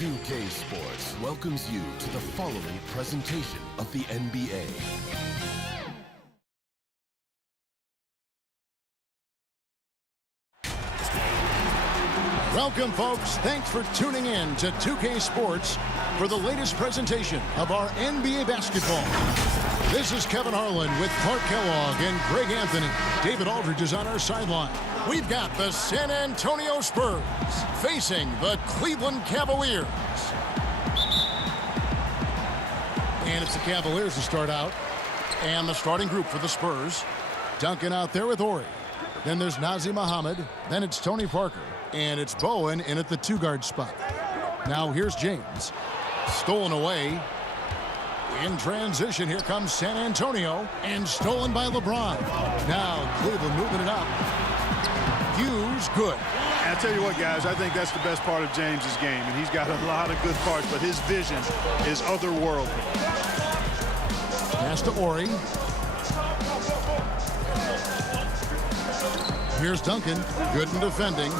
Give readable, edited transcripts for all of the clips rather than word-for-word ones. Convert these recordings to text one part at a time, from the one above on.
2K Sports welcomes you to the following presentation of the NBA. Welcome, folks. Thanks for tuning in to 2K Sports for the latest presentation of our NBA basketball. This is Kevin Harlan with Clark Kellogg and Greg Anthony. David Aldridge is on our sideline. We've got the San Antonio Spurs facing the Cleveland Cavaliers. And it's the Cavaliers to start out. And the starting group for the Spurs. Duncan out there with Ori. Then there's Nazr Mohammed. Then it's Tony Parker. And it's Bowen in at the two-guard spot. Now here's James. Stolen away. In transition, here comes San Antonio. And stolen by LeBron. Now Cleveland moving it up. Hughes, good. And I tell you what, guys, I think that's the best part of James's game. And he's got a lot of good parts, but his vision is otherworldly. Pass to Ori. Here's Duncan. Good in defending.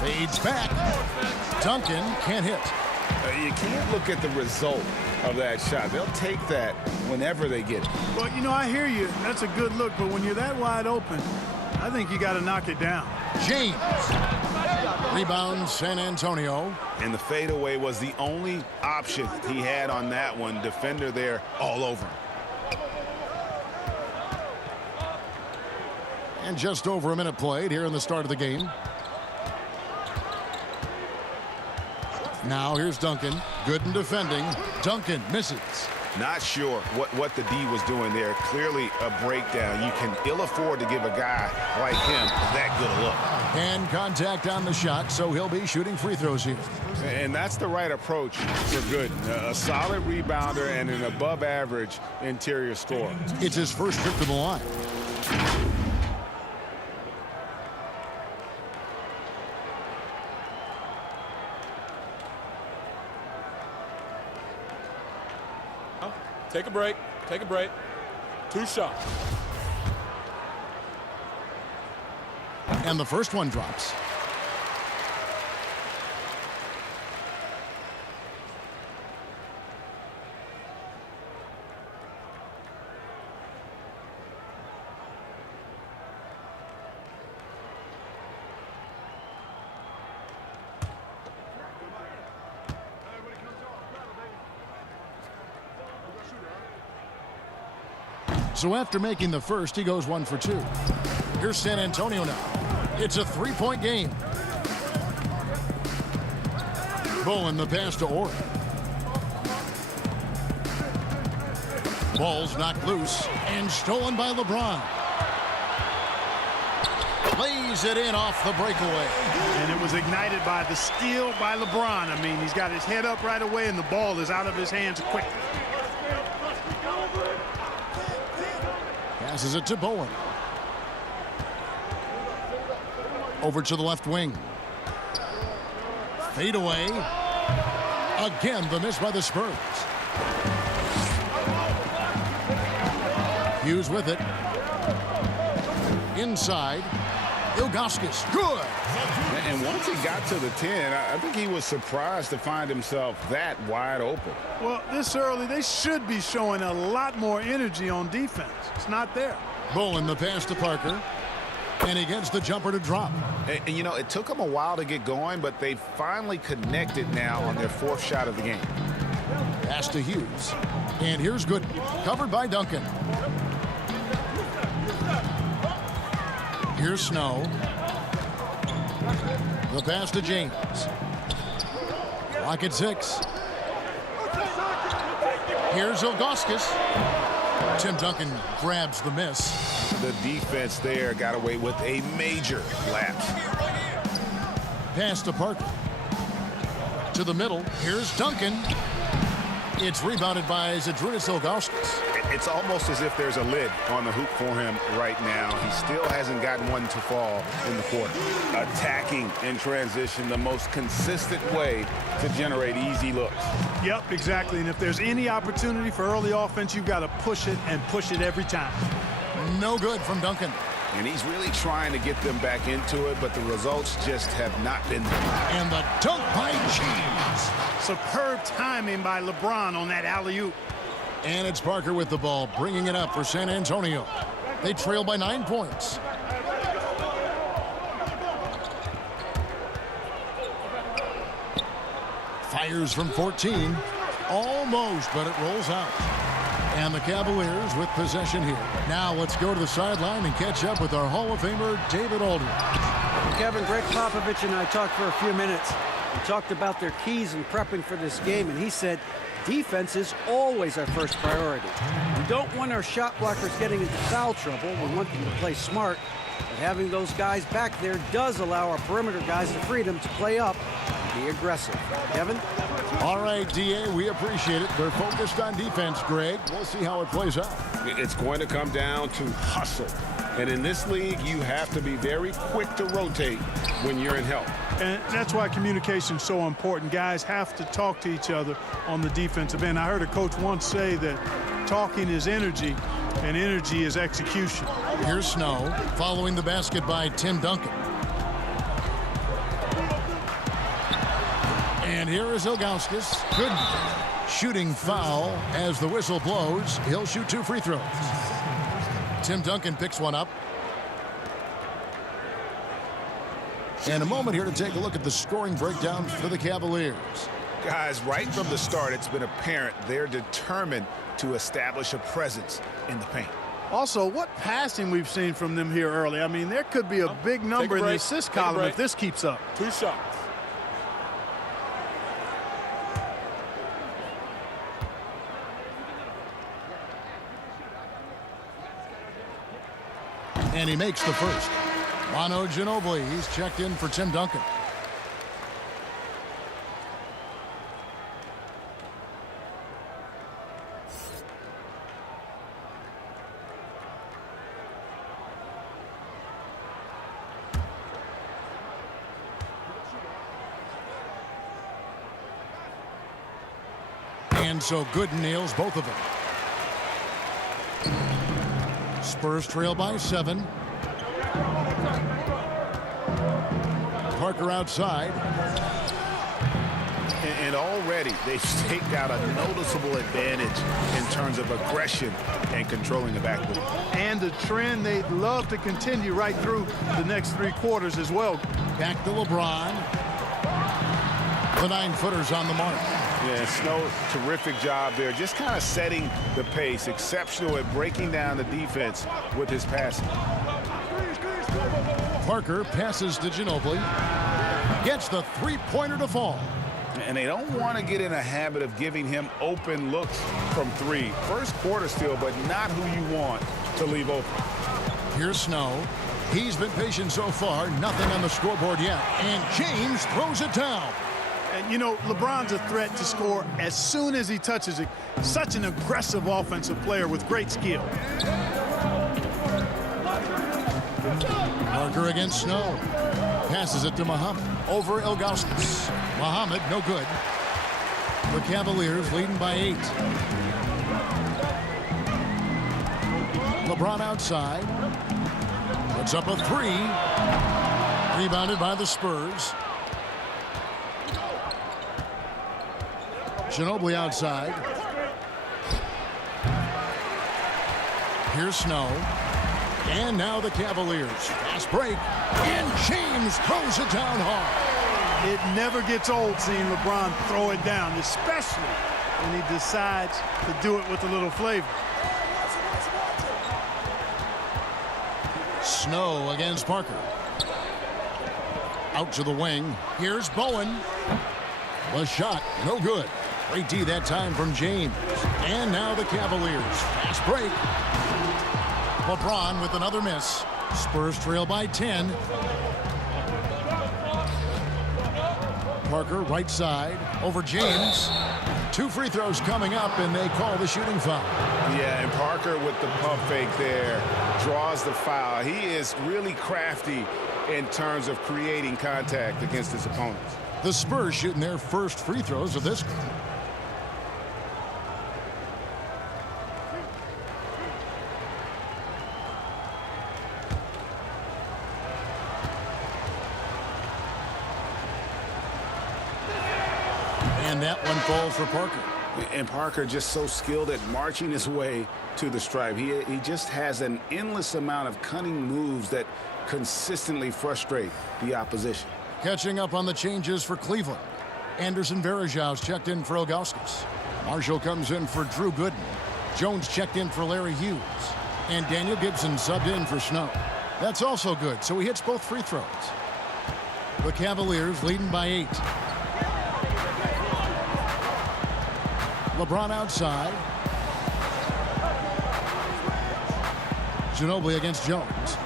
Fades back. Duncan can't hit. You can't look at the result of that shot. They'll take that whenever they get it. Well, you know, I hear you. That's a good look, but when you're that wide open, I think you got to knock it down. James. Rebound, San Antonio. And the fadeaway was the only option he had on that one. Defender there all over him. And just over a minute played here in the start of the game. Now here's Duncan. Good in defending. Duncan misses. Not sure what the D was doing there. Clearly a breakdown. You can ill afford to give a guy like him that good a look. And contact on the shot, so he'll be shooting free throws here. And that's the right approach for Gooden. A solid rebounder and an above-average interior scorer. It's his first trip to the line. Take a break. Take a break. 2 shots. And the first one drops. So after making the first, he goes 1 for 2. Here's San Antonio now. It's a 3-point game. Bowen the pass to Ori. Ball's knocked loose and stolen by LeBron. Lays it in off the breakaway. And it was ignited by the steal by LeBron. I mean, he's got his head up right away, and the ball is out of his hands quickly. Passes it to Bowen. Over to the left wing. Fade away. Again, the miss by the Spurs. Hughes with it. Inside. Ilgauskas. Good. And once he got to the 10, I think he was surprised to find himself that wide open. Well, this early, they should be showing a lot more energy on defense. It's not there. Bowen the pass to Parker. And he gets the jumper to drop. And, you know, it took them a while to get going, but they finally connected now on their 4th shot of the game. Pass to Hughes. And here's Gooden. Covered by Duncan. Here's Snow. The pass to James. Clock at 6. Here's Ilgauskas. Tim Duncan grabs the miss. The defense there got away with a major lapse. Pass to Parker. To the middle. Here's Duncan. It's rebounded by Zydrunas Ilgauskas. It's almost as if there's a lid on the hoop for him right now. He still hasn't gotten one to fall in the quarter. Attacking in transition, the most consistent way to generate easy looks. Yep, exactly. And if there's any opportunity for early offense, you've got to push it and push it every time. No good from Duncan. And he's really trying to get them back into it, but the results just have not been there. And the dunk by James. Superb timing by LeBron on that alley-oop. And it's Parker with the ball, bringing it up for San Antonio. They trail by 9 points. Fires from 14. Almost, but it rolls out. And the Cavaliers with possession here. Now let's go to the sideline and catch up with our Hall of Famer, David Aldridge. Kevin, Greg Popovich and I talked for a few minutes. We talked about their keys in prepping for this game, and he said defense is always our first priority. We don't want our shot blockers getting into foul trouble. We want them to play smart. But having those guys back there does allow our perimeter guys the freedom to play up and be aggressive. Kevin? All right, D.A., we appreciate it. They're focused on defense, Greg. We'll see how it plays out. It's going to come down to hustle. And in this league, you have to be very quick to rotate when you're in help. And that's why communication is so important. Guys have to talk to each other on the defensive end. I heard a coach once say that talking is energy, and energy is execution. Here's Snow, following the basket by Tim Duncan. And here is Ilgauskas. Good shooting foul as the whistle blows. He'll shoot 2 free throws. Tim Duncan picks one up. And a moment here to take a look at the scoring breakdown for the Cavaliers. Guys, right from the start, it's been apparent they're determined to establish a presence in the paint. Also, what passing we've seen from them here early. I mean, there could be a big number in the assist column if this keeps up. 2 shots. And he makes the first. Manu Ginobili, he's checked in for Tim Duncan. And so Gooden nails both of them. Spurs trail by 7. Parker outside. And already they've staked out a noticeable advantage in terms of aggression and controlling the backcourt. And a trend they'd love to continue right through the next 3 quarters as well. Back to LeBron. The 9-footers on the mark. Yeah, Snow, terrific job there. Just kind of setting the pace. Exceptional at breaking down the defense with his passing. Parker passes to Ginobili. Gets the 3-pointer to fall. And they don't want to get in a habit of giving him open looks from 3. First quarter still, but not who you want to leave open. Here's Snow. He's been patient so far. Nothing on the scoreboard yet. And James throws it down. And, you know, LeBron's a threat to score as soon as he touches it. Such an aggressive offensive player with great skill. Parker against Snow. Passes it to Muhammad. Over Ilgauskas. Muhammad, no good. The Cavaliers leading by 8. LeBron outside. Puts up a 3. Rebounded by the Spurs. Ginobili outside. Here's Snow. And now the Cavaliers. Fast break. And James throws it down hard. It never gets old seeing LeBron throw it down, especially when he decides to do it with a little flavor. Snow against Parker. Out to the wing. Here's Bowen. The shot, no good. Great D that time from James. And now the Cavaliers. Fast break. LeBron with another miss. Spurs trail by 10. Parker right side over James. 2 free throws coming up, and they call the shooting foul. Yeah, and Parker with the pump fake there draws the foul. He is really crafty in terms of creating contact against his opponents. The Spurs shooting their first free throws of this. And that one falls for Parker. And Parker just so skilled at marching his way to the stripe. He just has an endless amount of cunning moves that consistently frustrate the opposition. Catching up on the changes for Cleveland. Anderson Varejau's checked in for Ilgauskas. Marshall comes in for Drew Gooden. Jones checked in for Larry Hughes. And Daniel Gibson subbed in for Snow. That's also good, so he hits both free throws. The Cavaliers leading by 8. LeBron outside. Ginobili against Jones.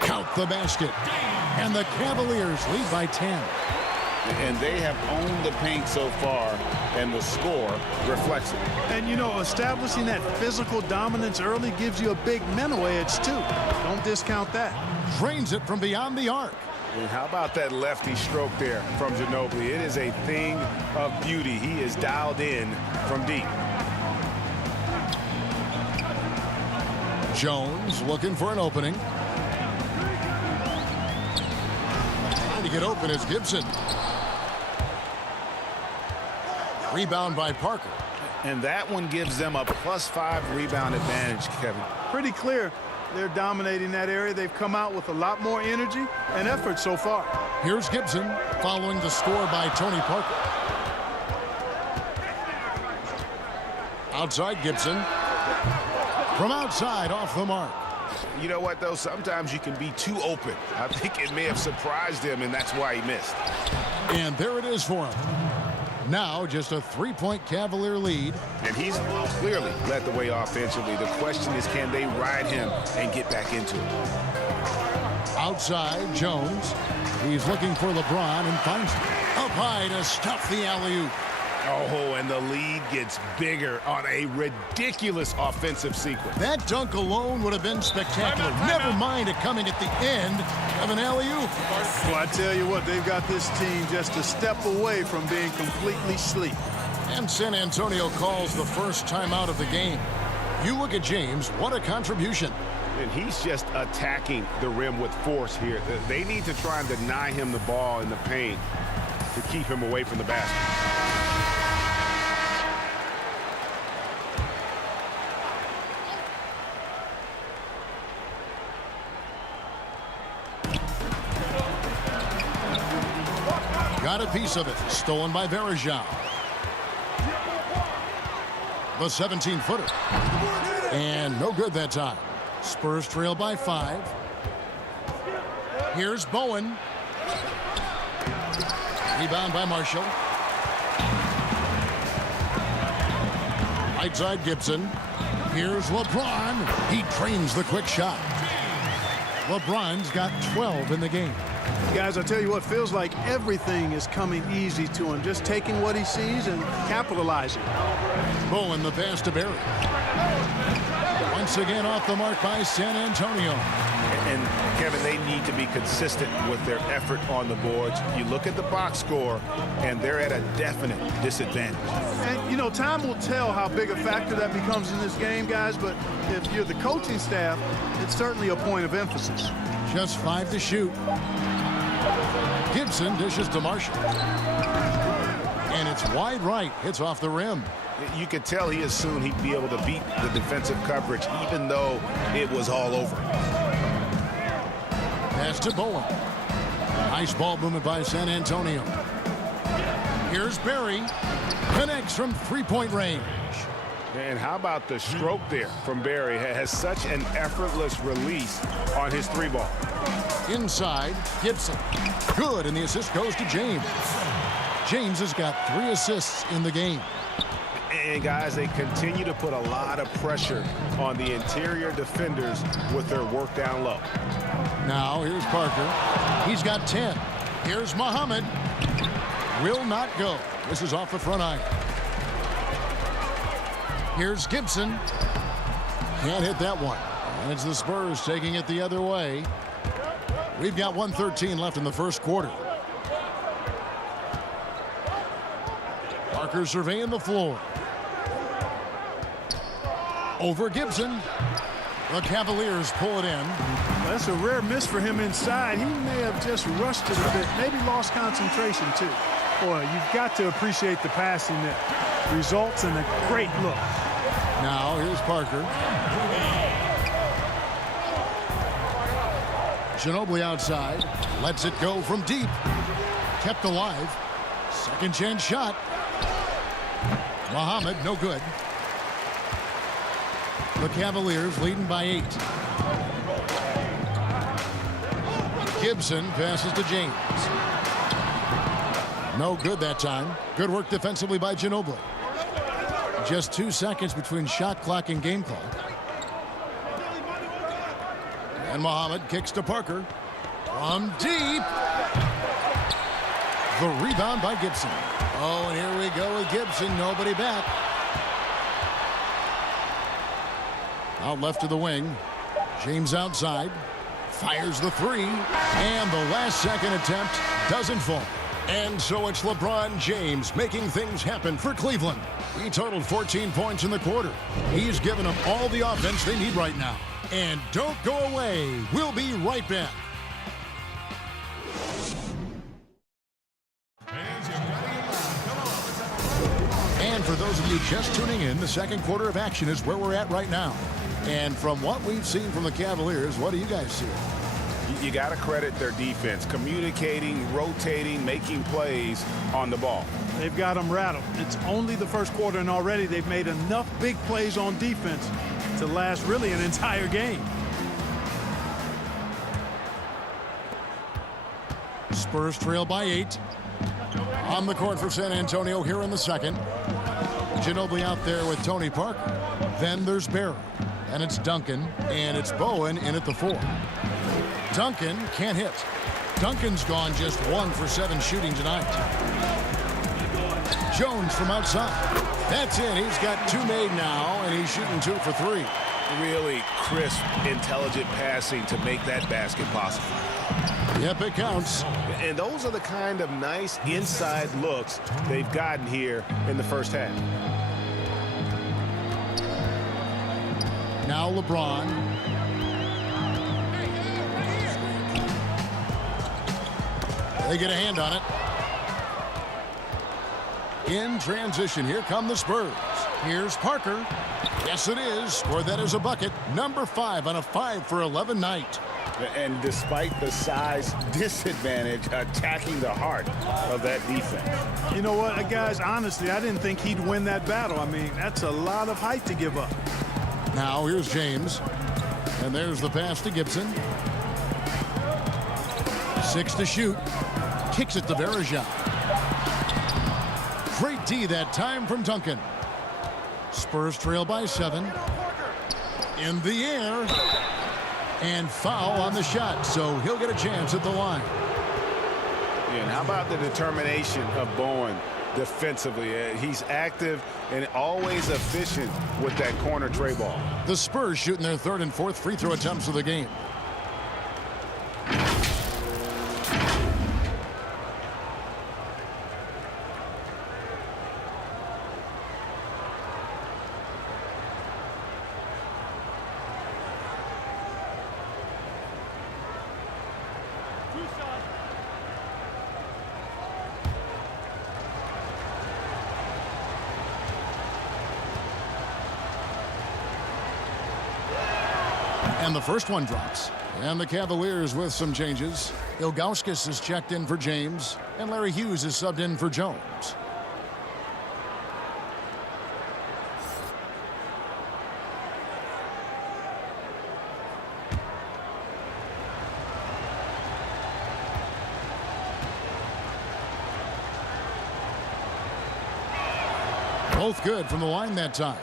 Count the basket. And the Cavaliers lead by 10. And they have owned the paint so far, and the score reflects it. And, you know, establishing that physical dominance early gives you a big mental edge, too. Don't discount that. Drains it from beyond the arc. And how about that lefty stroke there from Ginobili? It is a thing of beauty. He is dialed in from deep. Jones looking for an opening. Trying to get open is Gibson. Rebound by Parker. And that one gives them a +5 rebound advantage, Kevin. Pretty clear they're dominating that area. They've come out with a lot more energy and effort so far. Here's Gibson following the score by Tony Parker. Outside Gibson. From outside, off the mark. You know what, though? Sometimes you can be too open. I think it may have surprised him, and that's why he missed. And there it is for him. Now just a 3-point Cavalier lead. And he's clearly led the way offensively. The question is, can they ride him and get back into it? Outside, Jones. He's looking for LeBron and finds him. Up high to stuff the alley-oop. Oh, and the lead gets bigger on a ridiculous offensive sequence. That dunk alone would have been spectacular. Never mind it coming at the end of an alley-oop. Well, I tell you what, they've got this team just a step away from being completely asleep. And San Antonio calls the first timeout of the game. You look at James, what a contribution. And he's just attacking the rim with force here. They need to try and deny him the ball in the paint to keep him away from the basket. Got a piece of it. Stolen by Varejau. The 17-footer. And no good that time. Spurs trail by 5. Here's Bowen. Rebound by Marshall. Right side Gibson. Here's LeBron. He trains the quick shot. LeBron's got 12 in the game. Guys, I tell you what, feels like everything is coming easy to him. Just taking what he sees and capitalizing. Bowen, the pass to Barry. Once again off the mark by San Antonio. And, Kevin, they need to be consistent with their effort on the boards. You look at the box score, and they're at a definite disadvantage. And, you know, time will tell how big a factor that becomes in this game, guys, but if you're the coaching staff, it's certainly a point of emphasis. Just 5 to shoot. Gibson dishes to Marshall. And it's wide right. Hits off the rim. You could tell he assumed he'd be able to beat the defensive coverage, even though it was all over. Pass to Bowen. Nice ball movement by San Antonio. Here's Barry. Connects from 3-point range. And how about the stroke there from Barry? Has such an effortless release on his 3-ball. Inside, Gibson. Good, and the assist goes to James. James has got 3 assists in the game. And, guys, they continue to put a lot of pressure on the interior defenders with their work down low. Now, here's Parker. He's got 10. Here's Muhammad. Will not go. This is off the front iron. Here's Gibson. Can't hit that one. And it's the Spurs taking it the other way. We've got 1:13 left in the first quarter. Parker surveying the floor. Over Gibson. The Cavaliers pull it in. Well, that's a rare miss for him inside. He may have just rushed it a bit, maybe lost concentration too. Boy, you've got to appreciate the passing that results in a great look. Now here's Parker. Ginobili outside, lets it go from deep. Kept alive. Second chance shot. Muhammad, no good. The Cavaliers leading by 8. Gibson passes to James. No good that time. Good work defensively by Ginobili. Just 2 seconds between shot clock and game clock. And Muhammad kicks to Parker. From deep. The rebound by Gibson. Oh, and here we go with Gibson. Nobody back. Out left to the wing. James outside. Fires the 3. And the last second attempt doesn't fall. And so it's LeBron James making things happen for Cleveland. He totaled 14 points in the quarter. He's given them all the offense they need right now. And don't go away. We'll be right back. And for those of you just tuning in, the second quarter of action is where we're at right now. And from what we've seen from the Cavaliers, what do you guys see? You got to credit their defense, communicating, rotating, making plays on the ball. They've got them rattled. It's only the first quarter, and already they've made enough big plays on defense to last really an entire game. Spurs trail by 8. On the court for San Antonio here in the second. Ginobili out there with Tony Parker. Then there's Barry. And it's Duncan. And it's Bowen in at the 4. Duncan can't hit. Duncan's gone just 1 for 7 shooting tonight. Jones from outside. That's it. He's got 2 made now, and he's shooting 2 for 3. Really crisp, intelligent passing to make that basket possible. Yep, it counts. And those are the kind of nice inside looks they've gotten here in the first half. Now LeBron. They get a hand on it. In transition, here come the Spurs. Here's Parker. Yes, it is. Scored that as a bucket. Number 5 on a 5 for 11 night. And despite the size disadvantage, attacking the heart of that defense. You know what, guys, honestly, I didn't think he'd win that battle. I mean, that's a lot of height to give up. Now here's James. And there's the pass to Gibson. 6 to shoot. Kicks it to Varejao. Great D that time from Duncan. Spurs trail by 7. In the air. And foul on the shot, so he'll get a chance at the line. Yeah, and how about the determination of Bowen defensively? He's active and always efficient with that corner tray ball. The Spurs shooting their 3rd and 4th free throw attempts of the game. And the first one drops. And the Cavaliers with some changes. Ilgauskas is checked in for James. And Larry Hughes is subbed in for Jones. Both good from the line that time.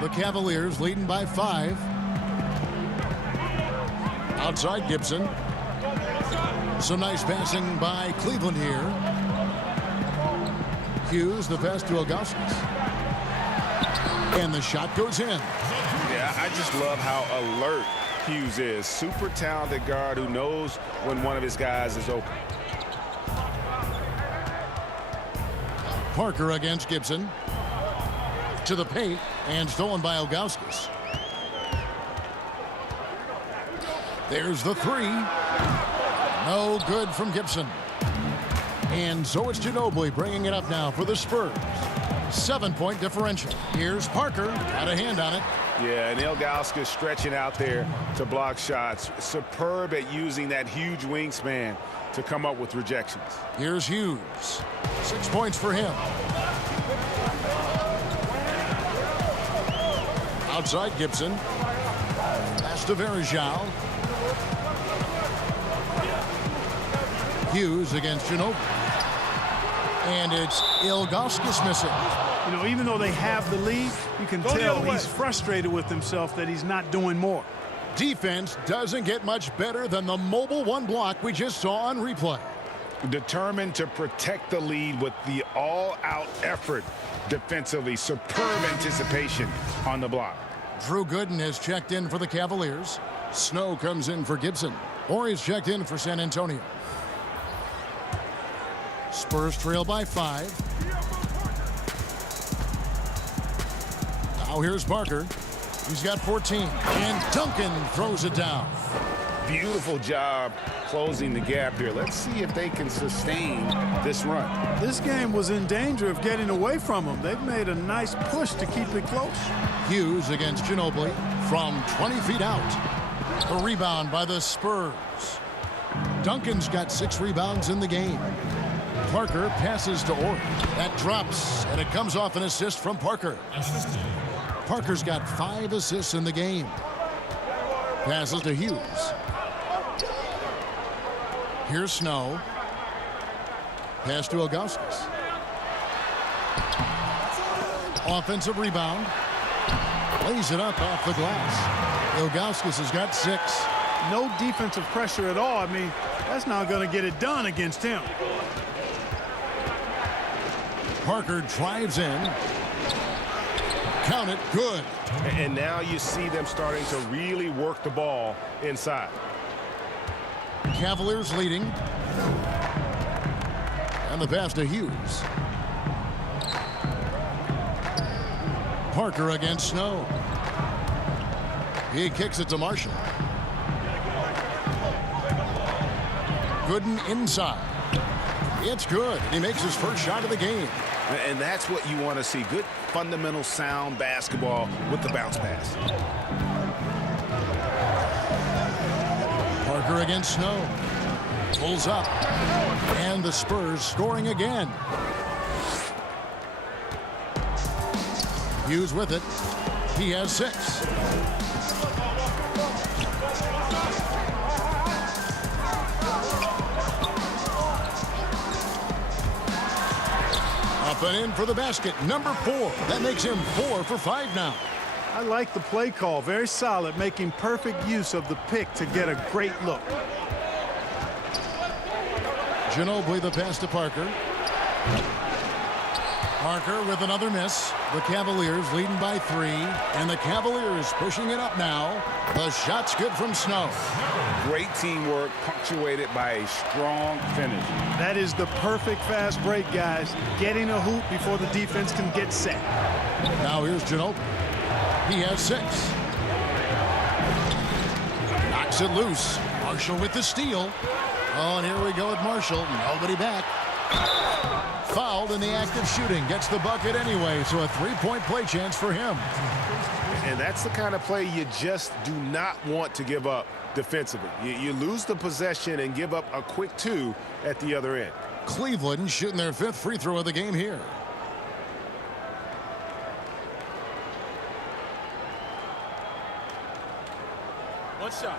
The Cavaliers leading by 5. Outside Gibson. Some nice passing by Cleveland here. Hughes, the pass to Ilgauskas. And the shot goes in. Yeah, I just love how alert Hughes is. Super talented guard who knows when one of his guys is open. Parker against Gibson. To the paint. And stolen by Ilgauskas. There's the three. No good from Gibson. And so it's Ginobili bringing it up now for the Spurs. 7-point differential. Here's Parker. Got a hand on it. Yeah, and Ilgauskas stretching out there to block shots. Superb at using that huge wingspan to come up with rejections. Here's Hughes. 6 points for him. Outside Gibson. Pass to Varejao. Hughes against Ginobili. And it's Ilgauskas missing. You know, even though they have the lead, you can tell he's frustrated with himself that he's not doing more. Defense doesn't get much better than the mobile one block we just saw on replay. Determined to protect the lead with the all-out effort defensively. Superb anticipation on the block. Drew Gooden has checked in for the Cavaliers. Snow comes in for Gibson. Horry's checked in for San Antonio. Spurs trail by 5. Now here's Parker. He's got 14. And Duncan throws it down. Beautiful job closing the gap here. Let's see if they can sustain this run. This game was in danger of getting away from them. They've made a nice push to keep it close. Hughes against Ginobili from 20 feet out. The rebound by the Spurs. Duncan's got 6 rebounds in the game. Parker passes to Orr. That drops, and it comes off an assist from Parker. Parker's got 5 assists in the game. Passes to Hughes. Here's Snow. Pass to Ilgauskas. Offensive rebound. Lays it up off the glass. Ilgauskas has got 6. No defensive pressure at all. I mean, that's not going to get it done against him. Parker drives in. Count it. Good. And now you see them starting to really work the ball inside. Cavaliers leading. And the pass to Hughes. Parker against Snow. He kicks it to Marshall. Gooden inside. It's good. He makes his first shot of the game. And that's what you want to see. Good, fundamental, sound basketball with the bounce pass. Parker against Snow. Pulls up. And the Spurs scoring again. Hughes with it. He has 6. Up and in for the basket. Number 4. That makes him 4 for 5 now. I like the play call. Very solid, making perfect use of the pick to get a great look. Ginobili the pass to Parker. Parker with another miss. The Cavaliers leading by 3. And the Cavaliers pushing it up now. The shot's good from Snow. Great teamwork punctuated by a strong finish. That is the perfect fast break, guys. Getting a hoop before the defense can get set. Now here's Ginobili. He has 6. Knocks it loose. Marshall with the steal. Oh, and here we go with Marshall. Nobody back. Fouled in the act of shooting. Gets the bucket anyway, so a 3-point play chance for him. And that's the kind of play you just do not want to give up defensively. You lose the possession and give up a quick 2 at the other end. Cleveland shooting their 5th free throw of the game here. One shot.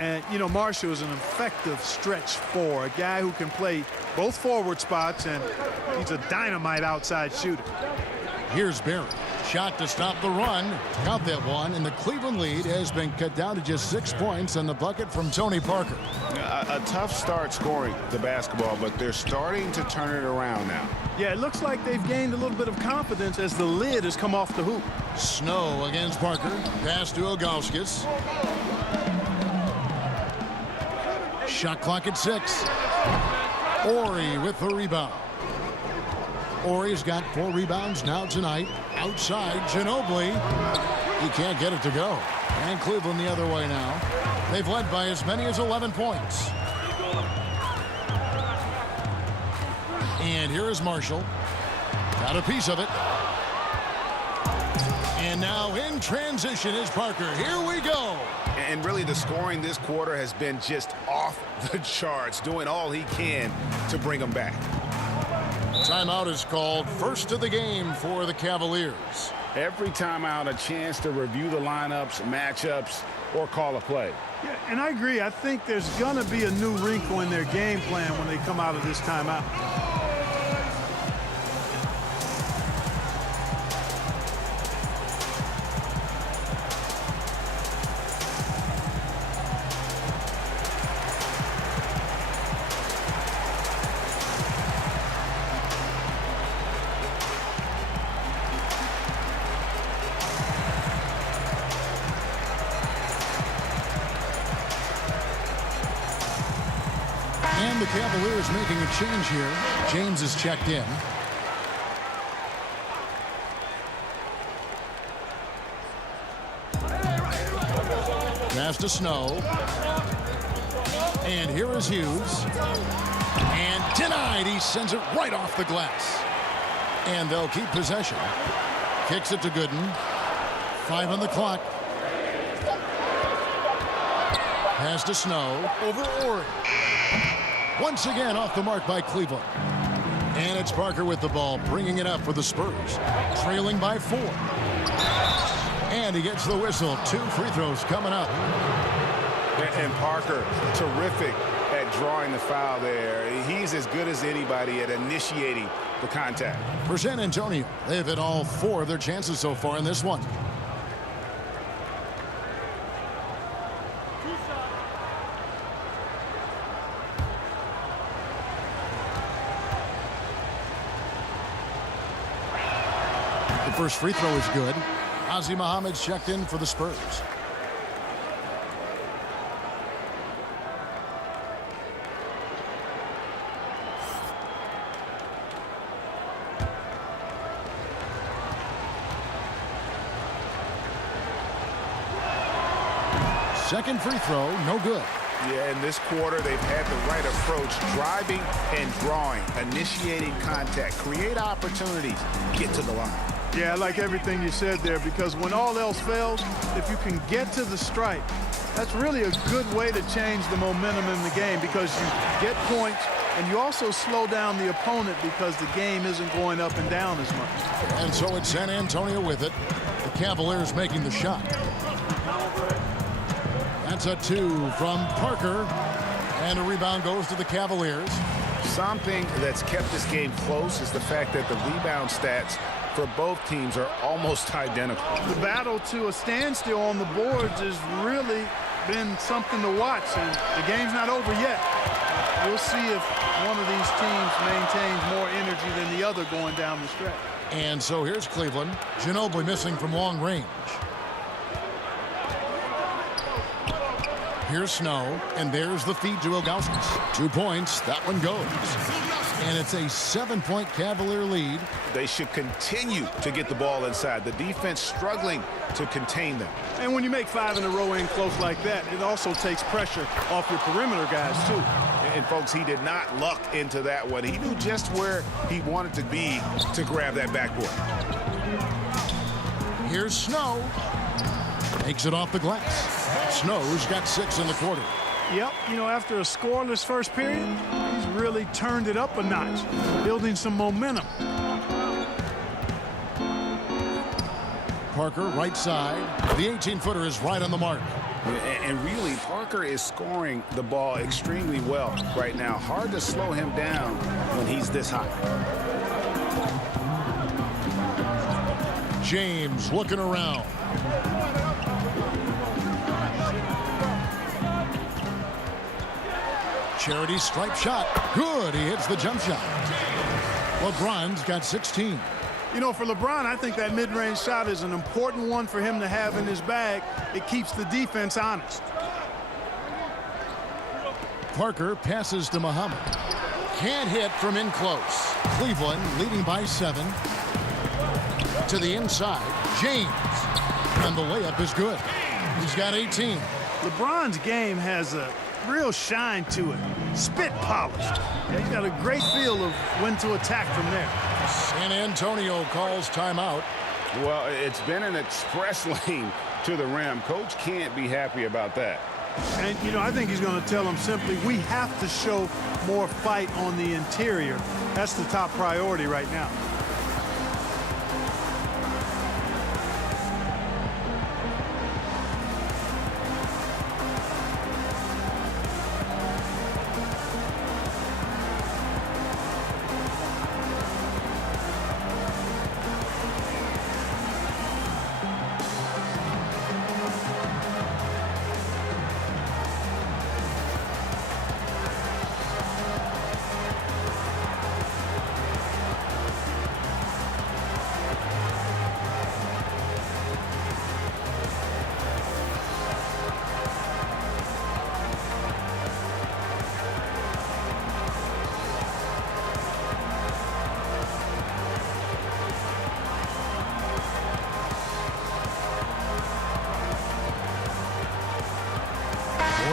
And, you know, Marshall is an effective stretch 4, a guy who can play both forward spots, and he's a dynamite outside shooter. Here's Barry. Shot to stop the run. Count that one, and the Cleveland lead has been cut down to just 6 points in the bucket from Tony Parker. A tough start scoring the basketball, but they're starting to turn it around now. Yeah, it looks like they've gained a little bit of confidence as the lid has come off the hoop. Snow against Parker. Pass to Ilgauskas. Shot clock at 6. Ori with the rebound. Ori's got 4 rebounds now tonight. Outside, Ginobili. He can't get it to go. And Cleveland the other way now. They've led by as many as 11 points. And here is Marshall. Got a piece of it. And now in transition is Parker. Here we go. And really the scoring this quarter has been just off the charts, doing all he can to bring them back. Timeout is called. First of the game for the Cavaliers. Every timeout a chance to review the lineups, matchups, or call a play. Yeah, and I agree. I think there's going to be a new wrinkle in their game plan when they come out of this timeout. And the Cavaliers making a change here. James is checked in. Pass to Snow. And here is Hughes. And denied. He sends it right off the glass. And they'll keep possession. Kicks it to Gooden. 5 on the clock. Pass to Snow. Over Ori. Once again off the mark by Cleveland. And it's Parker with the ball, bringing it up for the Spurs. Trailing by 4. And he gets the whistle. 2 free throws coming up. And Parker, terrific at drawing the foul there. He's as good as anybody at initiating the contact. For San Antonio, they've hit all 4 of their chances so far in this one. The first free throw is good. Ozzy Muhammad's checked in for the Spurs. Second free throw, no good. Yeah, in this quarter, they've had the right approach, driving and drawing, initiating contact, create opportunities, get to the line. Yeah, I like everything you said there, because when all else fails, if you can get to the stripe, that's really a good way to change the momentum in the game, because you get points and you also slow down the opponent because the game isn't going up and down as much. And so it's San Antonio with it. The Cavaliers making the shot. That's a 2 from Parker. And a rebound goes to the Cavaliers. Something that's kept this game close is the fact that the rebound stats for both teams are almost identical. The battle to a standstill on the boards has really been something to watch, and the game's not over yet. We'll see if one of these teams maintains more energy than the other going down the stretch. And so here's Cleveland. Ginobili missing from long range. Here's Snow, and there's the feed to Ilgauskas. 2 points, that one goes. And it's a 7-point Cavalier lead. They should continue to get the ball inside. The defense struggling to contain them. And when you make 5 in a row in close like that, it also takes pressure off your perimeter guys, too. And folks, he did not luck into that one. He knew just where he wanted to be to grab that backboard. Here's Snow. Takes it off the glass. Snow's got 6 in the quarter. Yep, you know, after a scoreless first period, he's really turned it up a notch, building some momentum. Parker, right side. The 18-footer is right on the mark. And really, Parker is scoring the ball extremely well right now. Hard to slow him down when he's this high. James looking around. Charity stripe shot. Good. He hits the jump shot. LeBron's got 16. You know, for LeBron, I think that mid-range shot is an important one for him to have in his bag. It keeps the defense honest. Parker passes to Muhammad. Can't hit from in close. Cleveland leading by 7. To the inside. James. And the layup is good. He's got 18. LeBron's game has a real shine to it. Spit polished. He's got a great feel of when to attack from there. San Antonio calls timeout. Well, it's been an express lane to the rim. Coach can't be happy about that. And, you know, I think he's going to tell them simply, we have to show more fight on the interior. That's the top priority right now.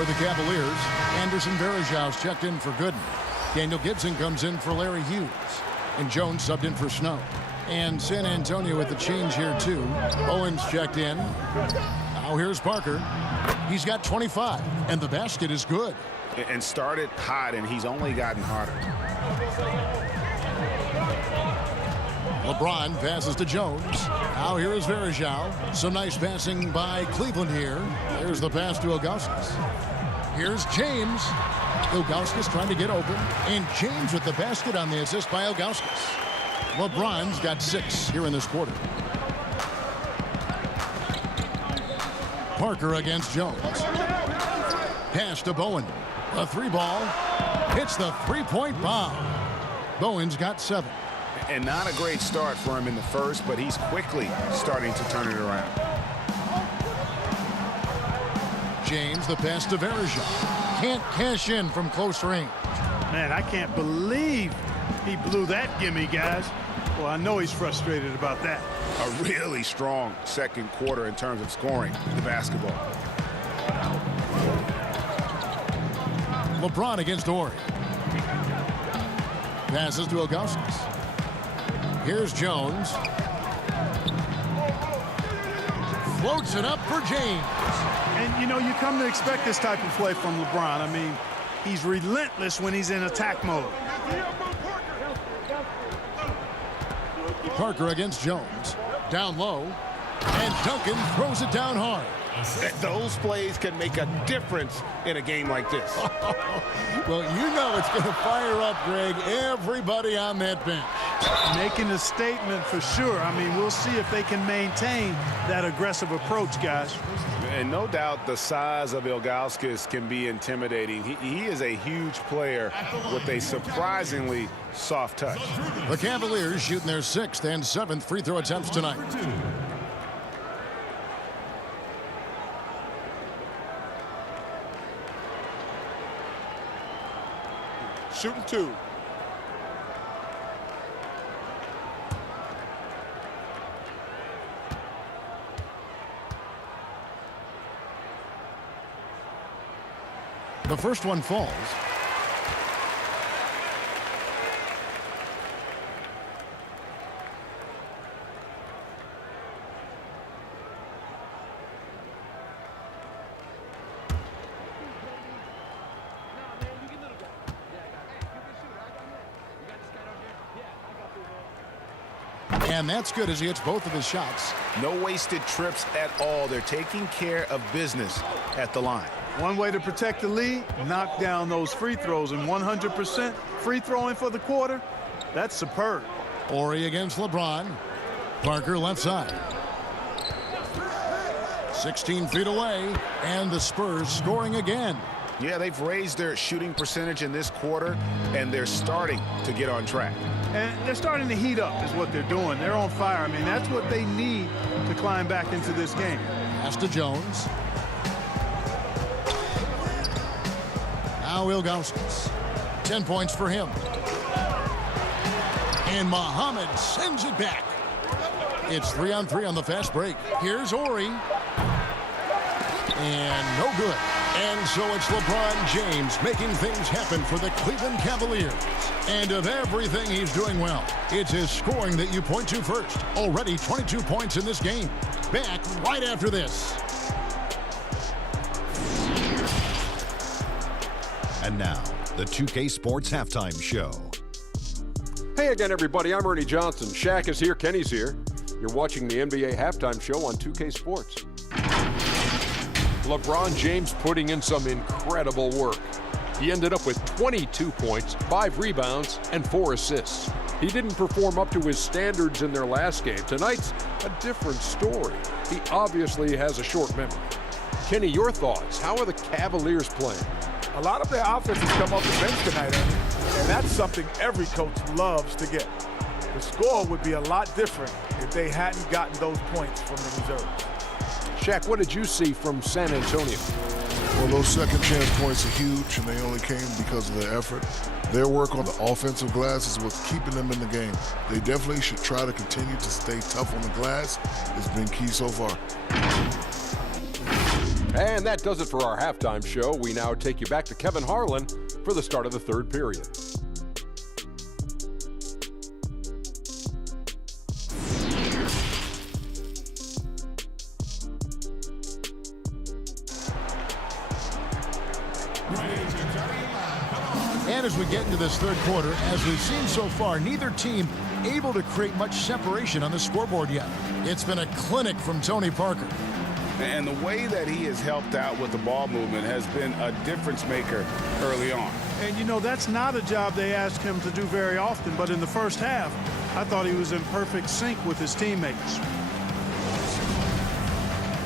For the Cavaliers, Anderson Varejau's checked in for Gooden. Daniel Gibson comes in for Larry Hughes. And Jones subbed in for Snow. And San Antonio with the change here, too. Owens checked in. Now here's Parker. He's got 25, and the basket is good. And started hot, and he's only gotten hotter. LeBron passes to Jones. Now here is Varejao. Some nice passing by Cleveland here. There's the pass to Ilgauskas. Here's James. Ilgauskas trying to get open. And James with the basket on the assist by Ilgauskas. LeBron's got 6 here in this quarter. Parker against Jones. Pass to Bowen. A 3-ball. Hits the 3-point bomb. Bowen's got 7. And not a great start for him in the first, but he's quickly starting to turn it around. James, the pass to Varejao. Can't cash in from close range. Man, I can't believe he blew that gimme, guys. Well, I know he's frustrated about that. A really strong second quarter in terms of scoring the basketball. LeBron against Horry. Passes to Ilgauskas. Here's Jones. Floats it up for James. And, you know, you come to expect this type of play from LeBron. I mean, he's relentless when he's in attack mode. Parker against Jones. Down low. And Duncan throws it down hard. Those plays can make a difference in a game like this. Well, you know it's going to fire up, Greg, everybody on that bench. Making a statement for sure. I mean, we'll see if they can maintain that aggressive approach, guys. And no doubt the size of Ilgauskas can be intimidating. He is a huge player with a surprisingly soft touch. The Cavaliers shooting their 6th and 7th free throw attempts tonight. Shooting 2. The first one falls. And that's good as he hits both of his shots. No wasted trips at all. They're taking care of business at the line. One way to protect the lead, knock down those free throws, and 100% free throwing for the quarter, that's superb. Horry against LeBron. Parker left side. 16 feet away, and the Spurs scoring again. Yeah, they've raised their shooting percentage in this quarter, and they're starting to get on track. And they're starting to heat up is what they're doing. They're on fire. I mean, that's what they need to climb back into this game. Pass to Jones. Now Ilgauskas. 10 points for him. And Muhammad sends it back. It's 3-on-3 on the fast break. Here's Ori. And no good. And so it's LeBron James making things happen for the Cleveland Cavaliers. And of everything he's doing well, it's his scoring that you point to first. Already 22 points in this game. Back right after this. And now, the 2K Sports Halftime Show. Hey again, everybody. I'm Ernie Johnson. Shaq is here. Kenny's here. You're watching the NBA Halftime Show on 2K Sports. LeBron James putting in some incredible work. He ended up with 22 points, 5 rebounds, and 4 assists. He didn't perform up to his standards in their last game. Tonight's a different story. He obviously has a short memory. Kenny, your thoughts? How are the Cavaliers playing? A lot of their offenses come off the bench tonight, and that's something every coach loves to get. The score would be a lot different if they hadn't gotten those points from the reserves. Shaq, what did you see from San Antonio? Well, those second chance points are huge, and they only came because of their effort. Their work on the offensive glass is what's keeping them in the game. They definitely should try to continue to stay tough on the glass. It's been key so far. And that does it for our halftime show. We now take you back to Kevin Harlan for the start of the third period. And as we get into this third quarter, as we've seen so far, neither team able to create much separation on the scoreboard yet. It's been a clinic from Tony Parker. And the way that he has helped out with the ball movement has been a difference maker early on. And, you know, that's not a job they ask him to do very often. But in the first half, I thought he was in perfect sync with his teammates.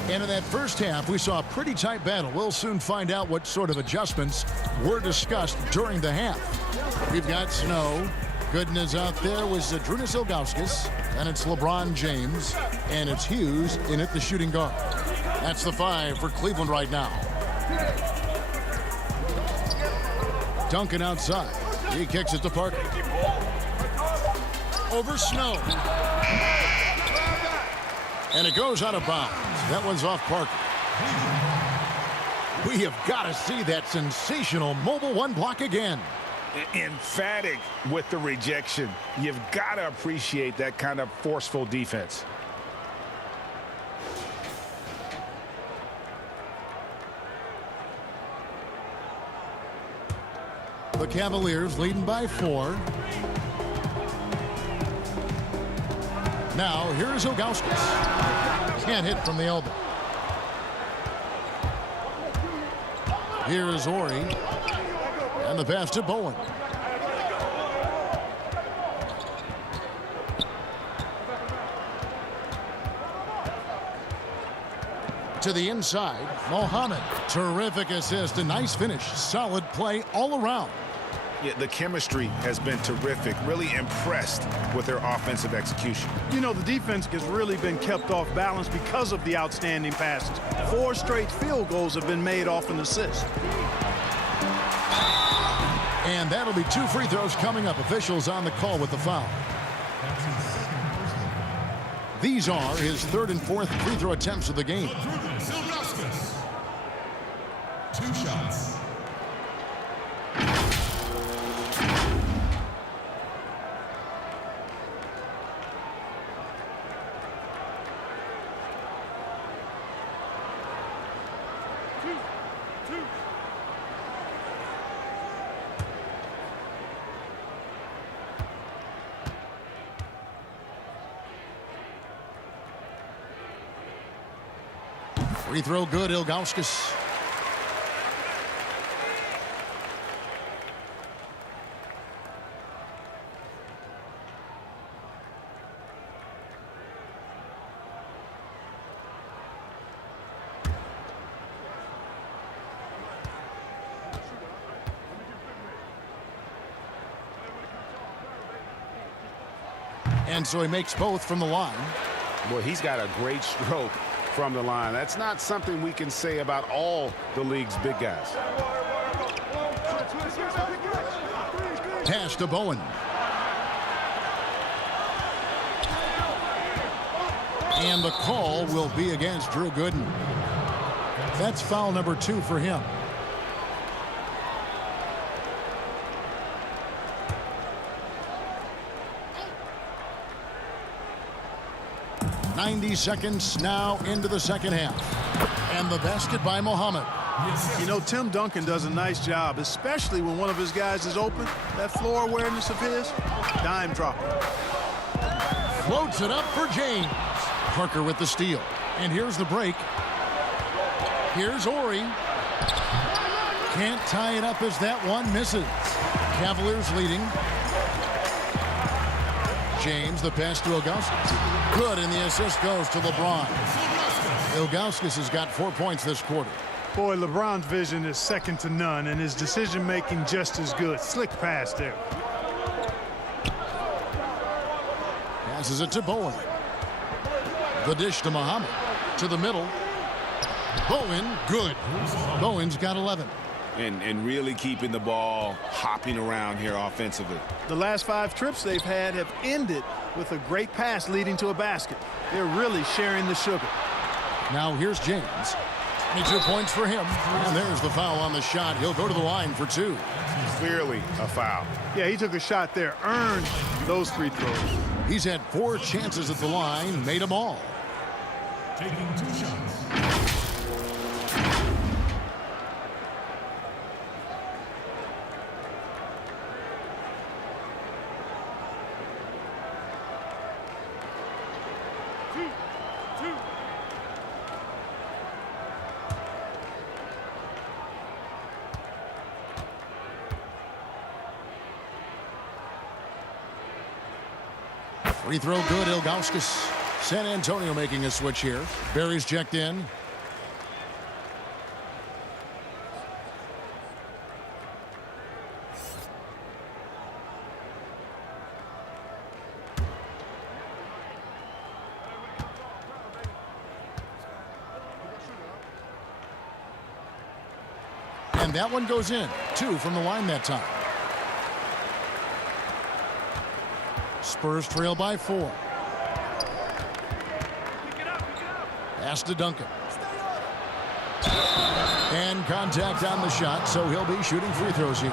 And in that first half, we saw a pretty tight battle. We'll soon find out what sort of adjustments were discussed during the half. We've got Snow. Goodness out there was Zadrunas Ilgauskas. And it's LeBron James. And it's Hughes in at the shooting guard. That's the 5 for Cleveland right now. Duncan outside. He kicks it to Parker. Over Snow. And it goes out of bounds. That one's off Parker. We have got to see that sensational mobile one block again. Emphatic with the rejection. You've got to appreciate that kind of forceful defense. The Cavaliers leading by 4. Now, here's Ilgauskas. Can't hit from the elbow. Here is Ori. And the pass to Bowen. To the inside, Mohammed. Terrific assist, a nice finish. Solid play all around. Yeah, the chemistry has been terrific. Really impressed with their offensive execution. You know, the defense has really been kept off balance because of the outstanding passes. 4 straight field goals have been made off an assist. And that'll be 2 free throws coming up. Officials on the call with the foul. These are his 3rd and 4th free throw attempts of the game. 2 shots. Free throw good, Ilgauskas. And so he makes both from the line. Boy, he's got a great stroke from the line. That's not something we can say about all the league's big guys. Pass to Bowen. And the call will be against Drew Gooden. That's foul number 2 for him. "90 seconds now into the second half. And the basket by Mohammed. You know, Tim Duncan does a nice job, especially when one of his guys is open. That floor awareness of his, dime drop. Floats it up for James. Parker with the steal. And here's the break. Here's Ori. Can't tie it up as that one misses. Cavaliers leading. James, the pass to Ilgauskas. Good, and the assist goes to LeBron. Ilgauskas has got 4 points this quarter. Boy, LeBron's vision is second to none, and his decision-making just as good. Slick pass there. Passes it to Bowen. The dish to Muhammad. To the middle. Bowen, good. Bowen's got 11. And really keeping the ball hopping around here offensively. The last 5 trips they've had have ended with a great pass leading to a basket. They're really sharing the sugar. Now here's James. 22 points for him. And there's the foul on the shot. He'll go to the line for 2. Clearly a foul. Yeah, he took a shot there, earned those free throws. He's had 4 chances at the line, made them all. Taking 2 shots. Free throw good, Ilgauskas. San Antonio making a switch here. Barry's checked in. And that one goes in. 2 from the line that time. Spurs trail by 4. Pass to Duncan. And contact on the shot, so he'll be shooting free throws here.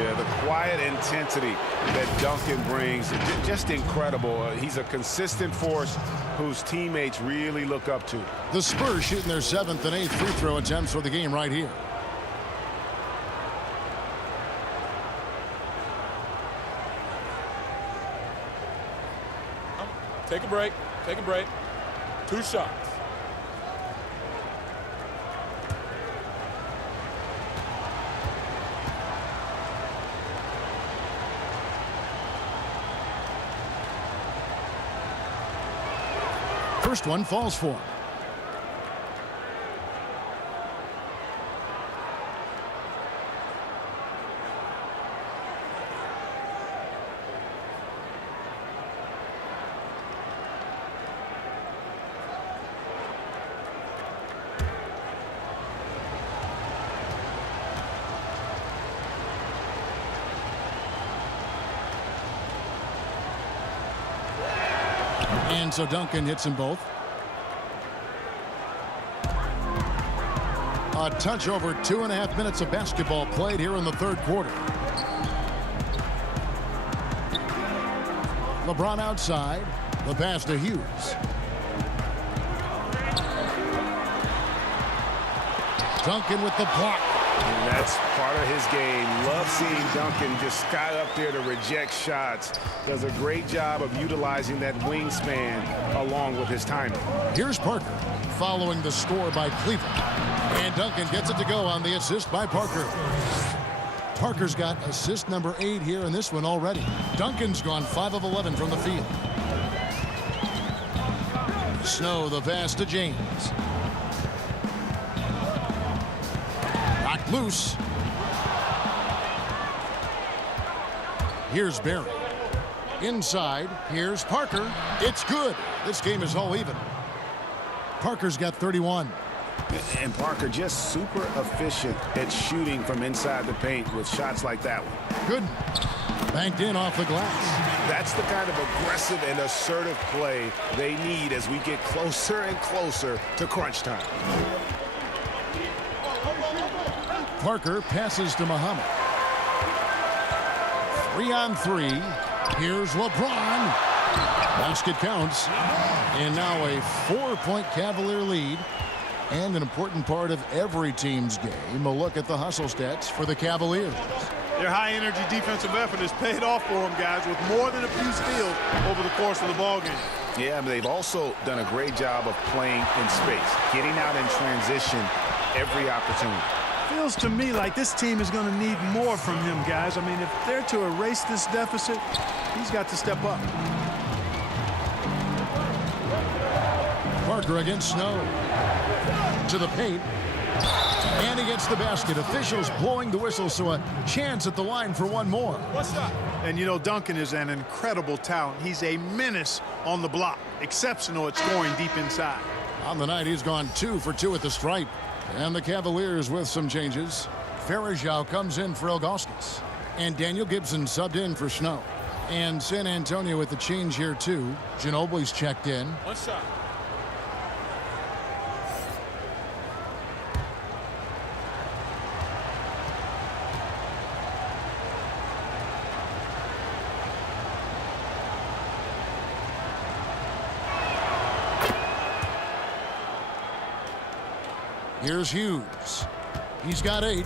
Yeah, the quiet intensity that Duncan brings, just incredible. He's a consistent force whose teammates really look up to. The Spurs shooting their 7th and 8th free throw attempts for the game right here. Take a break. Take a break. 2 shots. First one falls for him. And so Duncan hits them both. A touch over 2.5 minutes of basketball played here in the 3rd quarter. LeBron outside. The pass to Hughes. Duncan with the block. And that's part of his game. Love seeing Duncan just sky up there to reject shots. Does a great job of utilizing that wingspan along with his timing. Here's Parker following the score by Cleveland. And Duncan gets it to go on the assist by Parker. Parker's got assist number 8 here in this one already. Duncan's gone 5 of 11 from the field. Snow the pass to James. Knocked loose. Here's Barry. inside. Here's Parker. It's good. This game is all even. Parker's got 31. And Parker just super efficient at shooting from inside the paint with shots like that one. Good. Banked in off the glass. That's the kind of aggressive and assertive play they need as we get closer and closer to crunch time. Parker passes to Muhammad. 3-on-3. Here's LeBron. Basket counts. And now a 4-point Cavalier lead. And an important part of every team's game, a look at the hustle stats for the Cavaliers. Their high-energy defensive effort has paid off for them, guys, with more than a few steals over the course of the ballgame. Yeah, but they've also done a great job of playing in space, getting out in transition every opportunity. Feels to me like this team is going to need more from him, guys. I mean, if they're to erase this deficit, he's got to step up. Parker against Snow. To the paint. And he gets the basket. Officials blowing the whistle, so a chance at the line for one more. What's up? And, you know, Duncan is an incredible talent. He's a menace on the block. Exceptional at scoring deep inside. On the night, he's gone 2 for 2 at the stripe. And the Cavaliers with some changes. Varejao comes in for Ilgauskas. And Daniel Gibson subbed in for Snow. And San Antonio with the change here, too. Ginobili's checked in. One shot. Here's Hughes. He's got 8.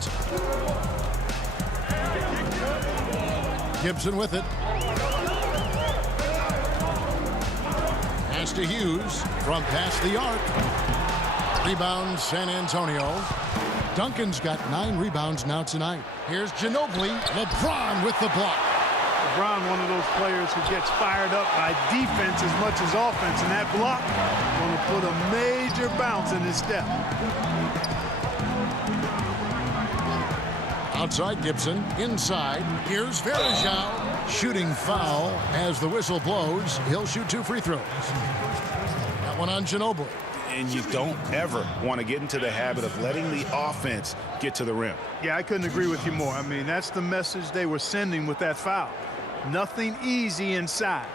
Gibson with it. Pass to Hughes from past the arc. Rebound San Antonio. Duncan's got 9 rebounds now tonight. Here's Ginobili. LeBron with the block. LeBron, one of those players who gets fired up by defense as much as offense, and that block going to put a major bounce in his step. Outside Gibson, inside. Here's Varejao. Shooting foul as the whistle blows. He'll shoot 2 free throws. That one on Ginobili. And you don't ever want to get into the habit of letting the offense get to the rim. Yeah, I couldn't agree with you more. I mean, that's the message they were sending with that foul. Nothing easy inside.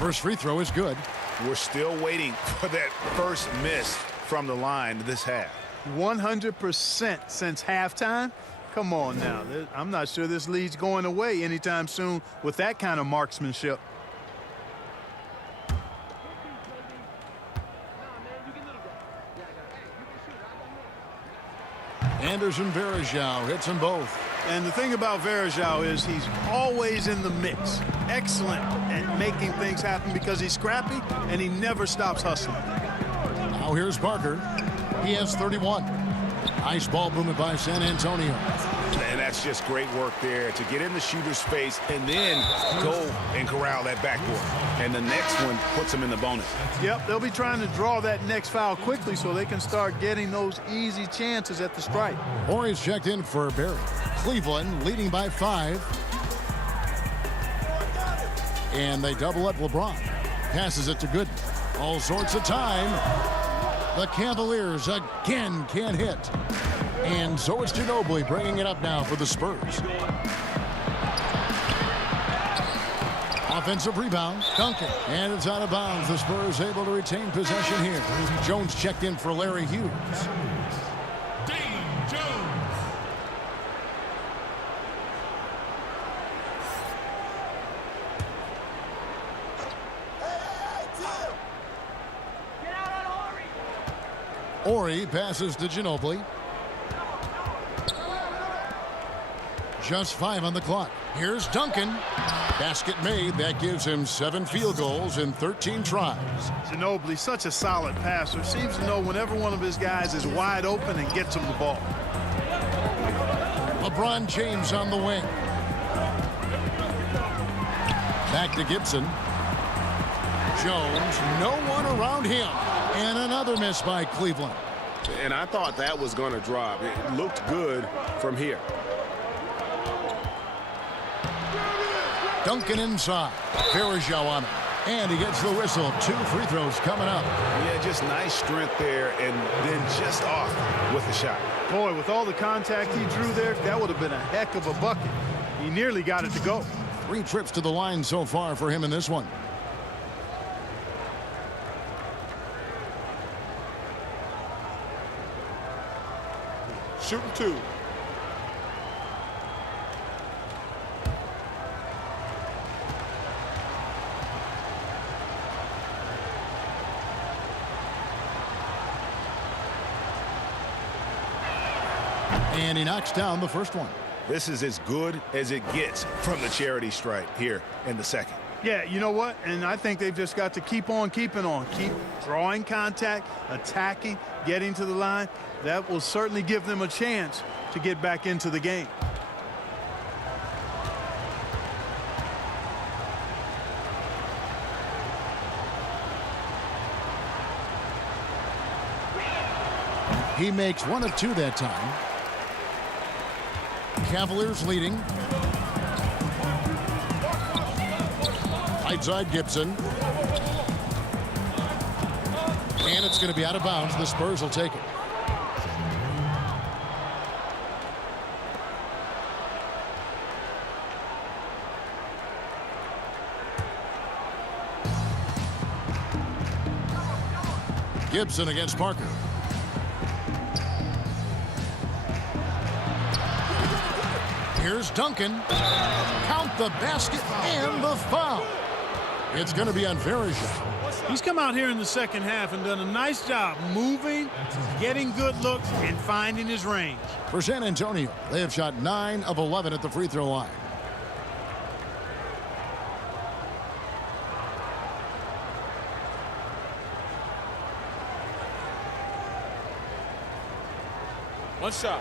First free throw is good. We're still waiting for that first miss from the line this half. 100% since halftime. Come on now. I'm not sure this lead's going away anytime soon with that kind of marksmanship. Anderson Varejao hits them both. And the thing about Varejao is he's always in the mix. Excellent at making things happen because he's scrappy and he never stops hustling. Now here's Parker. He has 31. Nice ball movement by San Antonio. And that's just great work there to get in the shooter's face and then go and corral that backboard. And the next one puts him in the bonus. Yep, they'll be trying to draw that next foul quickly so they can start getting those easy chances at the stripe. Horry's checked in for Barry. Cleveland leading by 5. And they double up LeBron. Passes it to Gooden. All sorts of time. The Cavaliers again can't hit. And so it's Ginobili bringing it up now for the Spurs. Offensive rebound, Duncan. And it's out of bounds. The Spurs able to retain possession here. Jones checked in for Larry Hughes. Horry passes to Ginobili. Just 5 on the clock. Here's Duncan. Basket made. That gives him 7 field goals in 13 tries. Ginobili, such a solid passer. Seems to know whenever one of his guys is wide open and gets him the ball. LeBron James on the wing. Back to Gibson. Jones, no one around him. And another miss by Cleveland. And I thought that was going to drop. It looked good from here. Duncan inside. Varejao on it. And he gets the whistle. 2 free throws coming up. Yeah, just nice strength there, and then just off with the shot. Boy, with all the contact he drew there, that would have been a heck of a bucket. He nearly got it to go. 3 trips to the line so far for him in this one. Shooting 2. And he knocks down the first one. This is as good as it gets from the charity stripe here in the second. Yeah, you know what? And I think they've just got to keep on keeping on. Keep drawing contact, attacking, getting to the line. That will certainly give them a chance to get back into the game. He makes 1 of 2 that time. Cavaliers leading. Right side Gibson. And it's going to be out of bounds. The Spurs will take it. Gibson against Parker. Here's Duncan. Count the basket and the foul. It's going to be on Varejao. He's come out here in the second half and done a nice job moving, getting good looks, and finding his range. For San Antonio, they have shot 9 of 11 at the free throw line. One shot.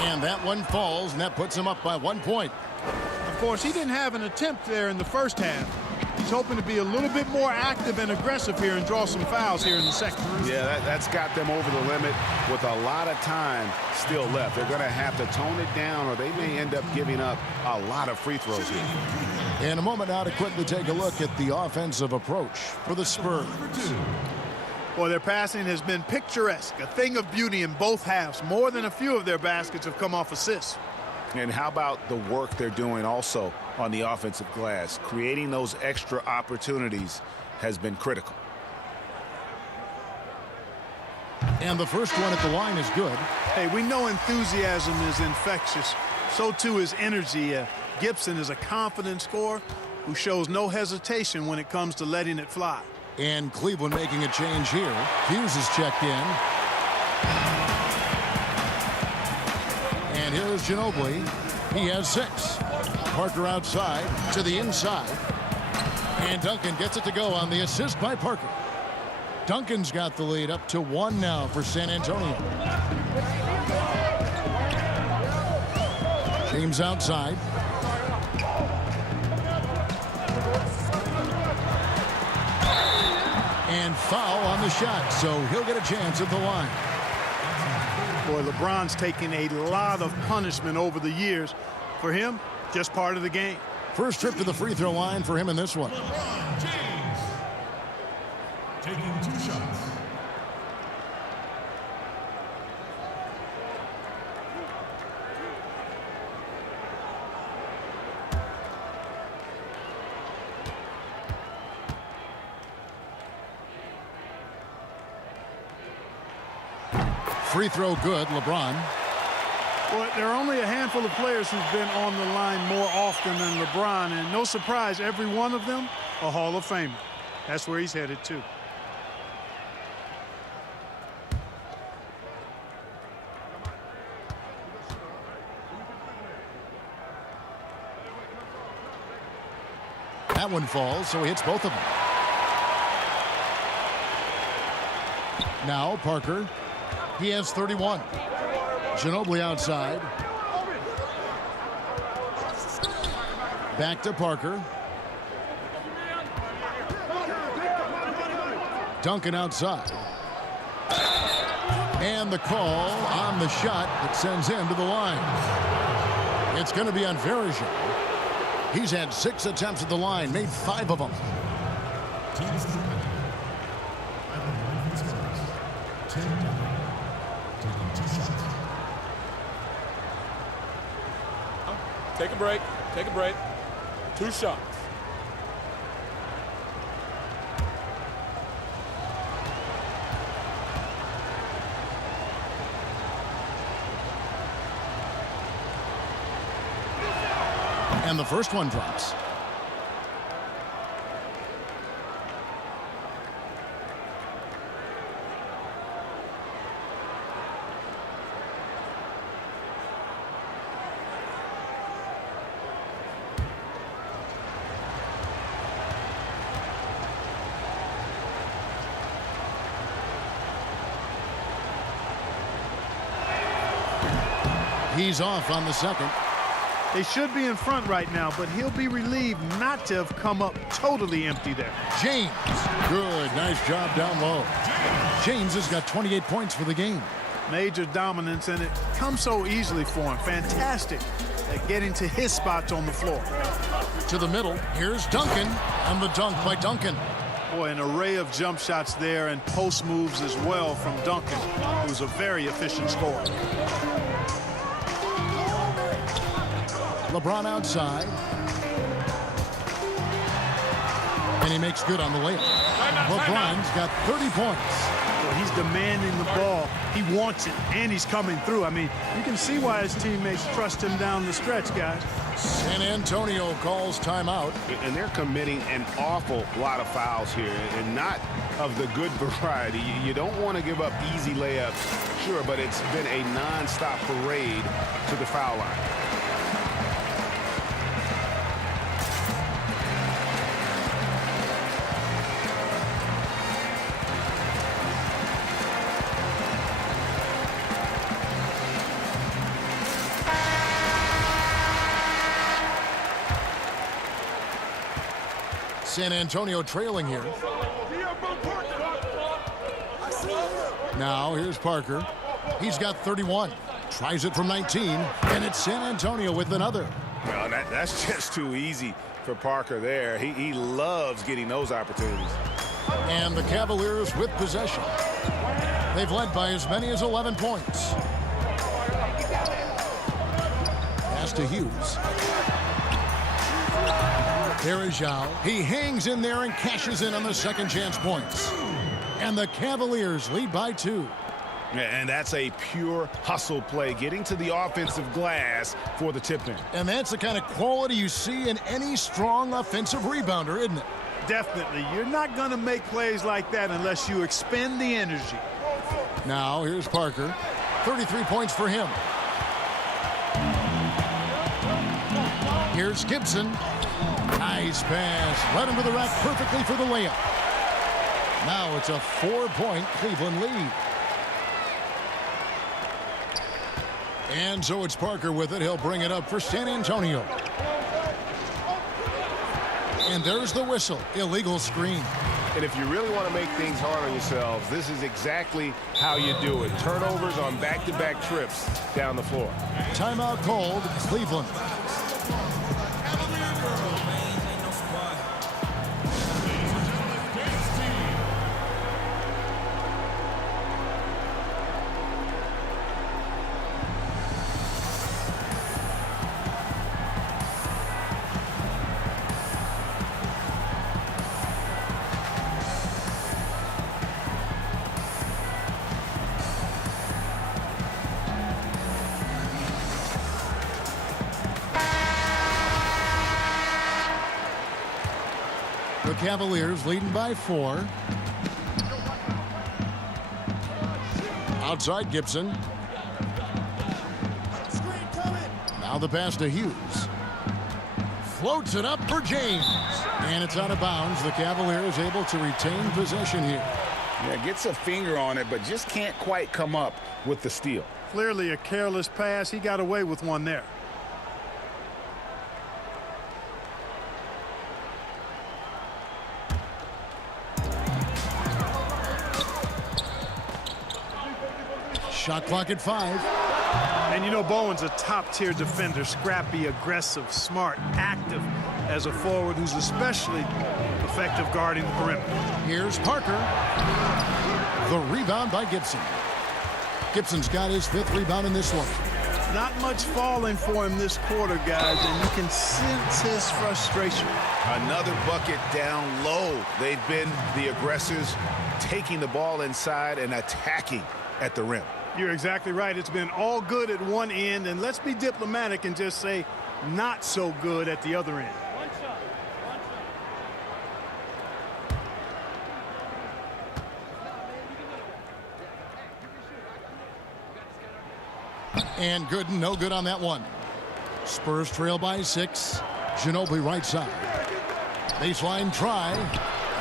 And that one falls, and that puts him up by 1 point. Of course, he didn't have an attempt there in the first half. He's hoping to be a little bit more active and aggressive here and draw some fouls here in the second. Yeah, that's got them over the limit with a lot of time still left. They're going to have to tone it down, or they may end up giving up a lot of free throws here. In a moment now to quickly take a look at the offensive approach for the Spurs. Boy, their passing has been picturesque, a thing of beauty in both halves. More than a few of their baskets have come off assists. And how about the work they're doing also on the offensive glass? Creating those extra opportunities has been critical. And the first one at the line is good. Hey, we know enthusiasm is infectious. So too is energy. Gibson is a confident scorer who shows no hesitation when it comes to letting it fly. And Cleveland making a change here. Hughes is checked in. And here's Ginobili. He has 6. Parker outside to the inside. And Duncan gets it to go on the assist by Parker. Duncan's got the lead up to 1 now for San Antonio. James outside. And foul on the shot, so he'll get a chance at the line. Boy, LeBron's taken a lot of punishment over the years. For him, just part of the game. First trip to the free throw line for him in this one. LeBron James taking 2 shots. Free throw good, LeBron. Well, there are only a handful of players who've been on the line more often than LeBron, and no surprise, every one of them a Hall of Famer. That's where he's headed to. That one falls, so he hits both of them. Now Parker. He has 31. Ginobili outside. Back to Parker. Duncan outside. And the call on the shot that sends him to the line. It's going to be on Verija. He's had 6 attempts at the line, made 5 of them. Take a break. Take a break. 2 shots. And the first one drops. He's off on the second. They should be in front right now, but he'll be relieved not to have come up totally empty there. James. Good. Nice job down low. James has got 28 points for the game. Major dominance, and it comes so easily for him. Fantastic at getting to his spots on the floor. To the middle. Here's Duncan. And the dunk by Duncan. Boy, an array of jump shots there and post moves as well from Duncan, who's a very efficient scorer. LeBron outside. And he makes good on the layup. LeBron's got 30 points. Well, he's demanding the ball. He wants it, and he's coming through. I mean, you can see why his teammates trust him down the stretch, guys. San Antonio calls timeout. And they're committing an awful lot of fouls here, and not of the good variety. You don't want to give up easy layups, sure, but it's been a non-stop parade to the foul line. San Antonio trailing here. Now here's Parker. He's got 31. Tries it from 19, and it's San Antonio with another. Well, that's just too easy for Parker there. He loves getting those opportunities. And the Cavaliers with possession. They've led by as many as 11 points. Pass to Hughes. There is Zhao. He hangs in there and cashes in on the second chance points. And the Cavaliers lead by 2. And that's a pure hustle play, getting to the offensive glass for the tip-in. And that's the kind of quality you see in any strong offensive rebounder, isn't it? Definitely. You're not going to make plays like that unless you expend the energy. Now here's Parker. 33 points for him. Here's Gibson. Nice pass. Led him to the rack perfectly for the layup. Now it's a 4-point Cleveland lead. And so it's Parker with it. He'll bring it up for San Antonio. And there's the whistle. Illegal screen. And if you really want to make things hard on yourselves, this is exactly how you do it. Turnovers on back-to-back trips down the floor. Timeout called, Cleveland. The Cavaliers leading by 4. Outside Gibson. Now the pass to Hughes. Floats it up for James. And it's out of bounds. The Cavaliers able to retain possession here. Yeah, gets a finger on it, but just can't quite come up with the steal. Clearly a careless pass. He got away with one there. Shot clock at 5. And you know Bowen's a top-tier defender, scrappy, aggressive, smart, active as a forward who's especially effective guarding the perimeter. Here's Parker. The rebound by Gibson. Gibson's got his 5th rebound in this one. Not much falling for him this quarter, guys, and you can sense his frustration. Another bucket down low. They've been the aggressors, taking the ball inside and attacking at the rim. You're exactly right. It's been all good at one end, and let's be diplomatic and just say not so good at the other end. One shot. And good, no good on that one. Spurs trail by 6. Ginobili right side. Baseline try.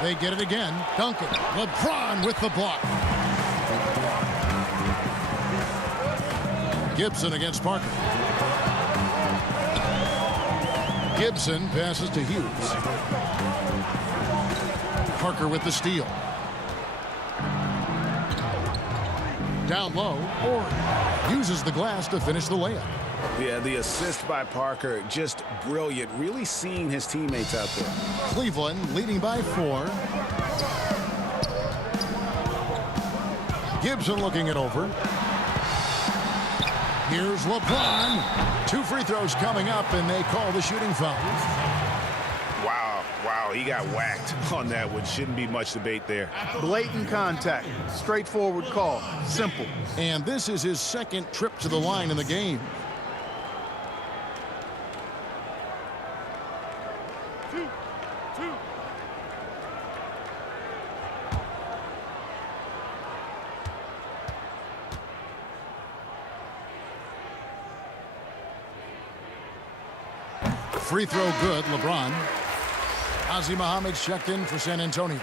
They get it again. Duncan. LeBron with the block. Gibson against Parker. Gibson passes to Hughes. Parker with the steal. Down low, Ori uses the glass to finish the layup. Yeah, the assist by Parker, just brilliant. Really seeing his teammates out there. Cleveland leading by 4. Gibson looking it over. Here's LeBron. 2 free throws coming up, and they call the shooting foul. Wow, he got whacked on that one. Shouldn't be much debate there. Blatant contact. Straightforward call. Simple. And this is his 2nd trip to the line in the game. Free throw good, LeBron. Ozzy Muhammad's checked in for San Antonio.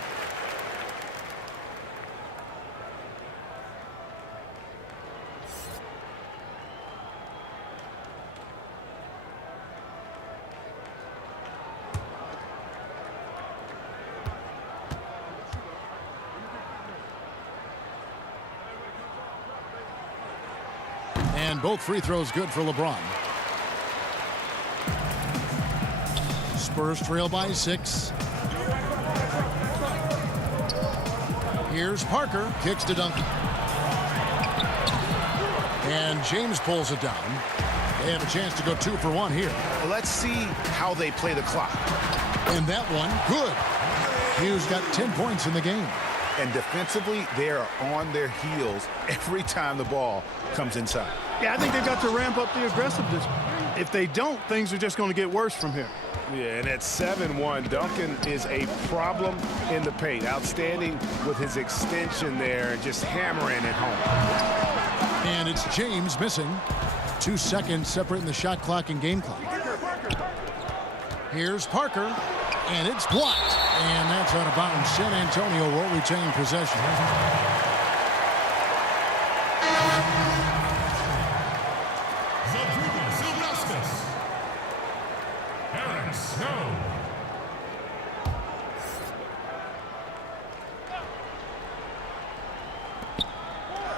And both free throws good for LeBron. Spurs trail by 6. Here's Parker. Kicks to Duncan. And James pulls it down. They have a chance to go 2 for 1 here. Let's see how they play the clock. And that one, good. Hughes got 10 points in the game. And defensively, they are on their heels every time the ball comes inside. Yeah, I think they've got to ramp up the aggressiveness. If they don't, things are just going to get worse from here. Yeah, and at 7-1, Duncan is a problem in the paint. Outstanding with his extension there and just hammering it home. And it's James missing. 2 seconds separating the shot clock and game clock. Here's Parker, and it's blocked. And that's out of bounds. San Antonio will retain possession.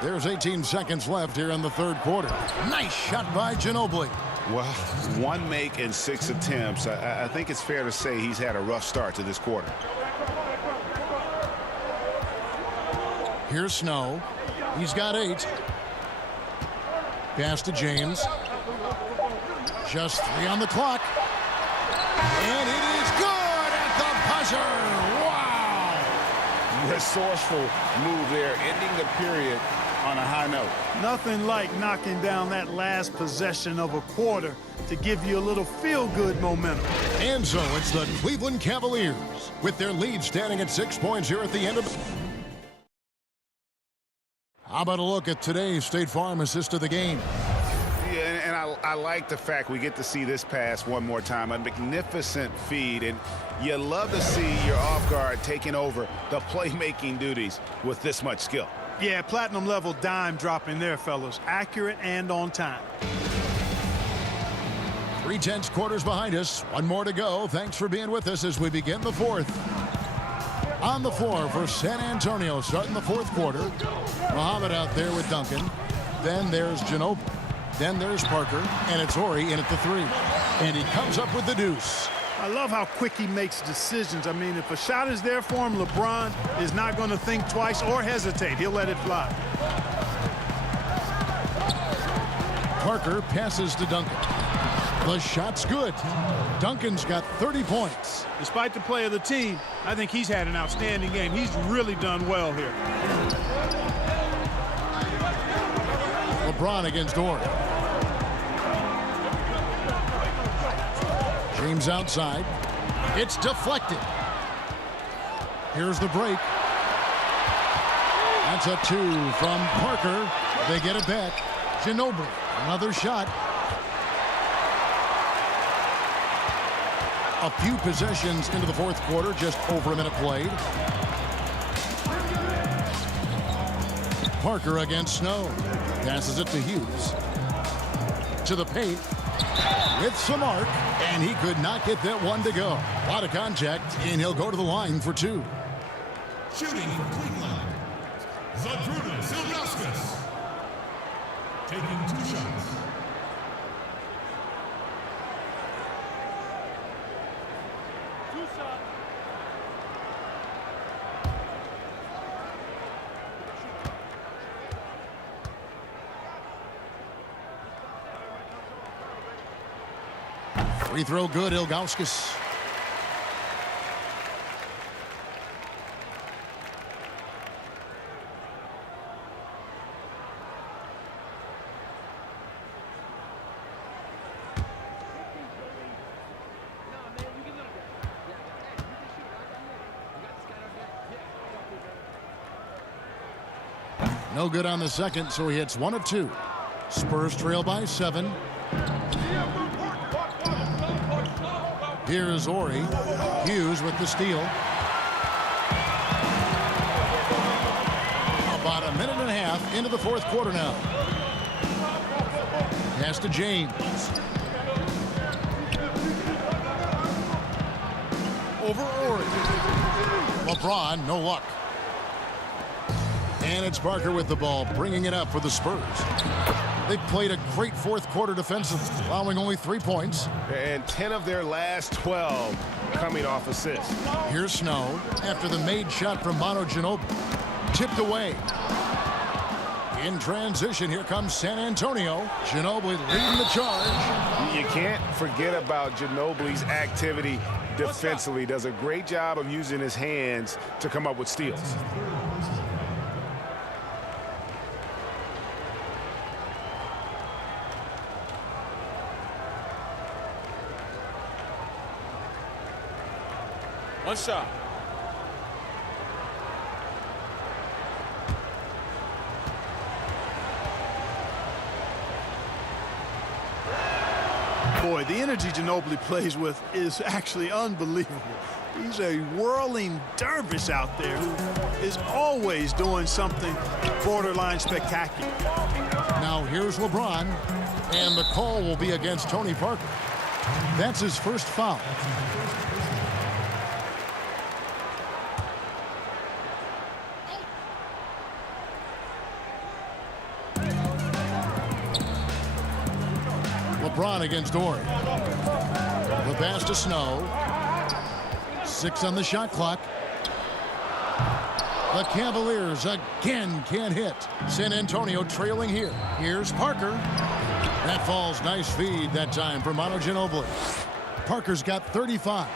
There's 18 seconds left here in the 3rd quarter. Nice shot by Ginobili. Well, 1 make in 6 attempts. I think it's fair to say he's had a rough start to this quarter. Here's Snow. He's got 8. Pass to James. Just 3 on the clock. And it is good at the buzzer. Wow. Resourceful move there, ending the period on a high note. Nothing like knocking down that last possession of a quarter to give you a little feel-good momentum. And so it's the Cleveland Cavaliers with their lead standing at 6 points here at the end of the... How about a look at today's State Farm assist of the game? Yeah, And I like the fact we get to see this pass one more time. A magnificent feed, and you love to see your off guard taking over the playmaking duties with this much skill. Yeah, platinum level dime dropping there, fellas. Accurate and on time. 3/10 quarters behind us. One more to go. Thanks for being with us as we begin the fourth. On the floor for San Antonio, starting the fourth quarter. Muhammad out there with Duncan. Then there's Ginobili. Then there's Parker. And it's Horry in at the three. And he comes up with the deuce. I love how quick he makes decisions. I mean, if a shot is there for him, LeBron is not going to think twice or hesitate. He'll let it fly. Parker passes to Duncan. The shot's good. Duncan's got 30 points. Despite the play of the team, I think he's had an outstanding game. He's really done well here. LeBron against Horry. James outside. It's deflected. Here's the break. That's a two from Parker. They get it back. Ginobili, another shot. A few possessions into the fourth quarter, just over a minute played. Parker against Snow. Passes it to Hughes. To the paint. With some arc, and he could not get that one to go. A lot of contact, and he'll go to the line for two. Shooting for Cleveland, Zydrunas Ilgauskas. Taking 2 shots. Free throw good, Ilgauskas. No good on the second, so he hits 1 of 2. Spurs trail by 7. Here's Horry. Hughes with the steal. About a minute and a half into the fourth quarter now. Pass to James. Over Horry. LeBron, no luck. And it's Parker with the ball, bringing it up for the Spurs. They played a great fourth quarter defensively, allowing only 3 points. And 10 of their last 12 coming off assists. Here's Snow after the made shot from Manu Ginobili. Tipped away. In transition, here comes San Antonio. Ginobili leading the charge. You can't forget about Ginobili's activity defensively. Does a great job of using his hands to come up with steals. One shot. Boy, the energy Ginobili plays with is actually unbelievable. He's a whirling dervish out there who is always doing something borderline spectacular. Now here's LeBron, and the call will be against Tony Parker. That's his first foul. LeBron against Horry. The pass to Snow. 6 on the shot clock. The Cavaliers again can't hit. San Antonio trailing here. Here's Parker. That falls. Nice feed that time for Manu Ginobili. Parker's got 35.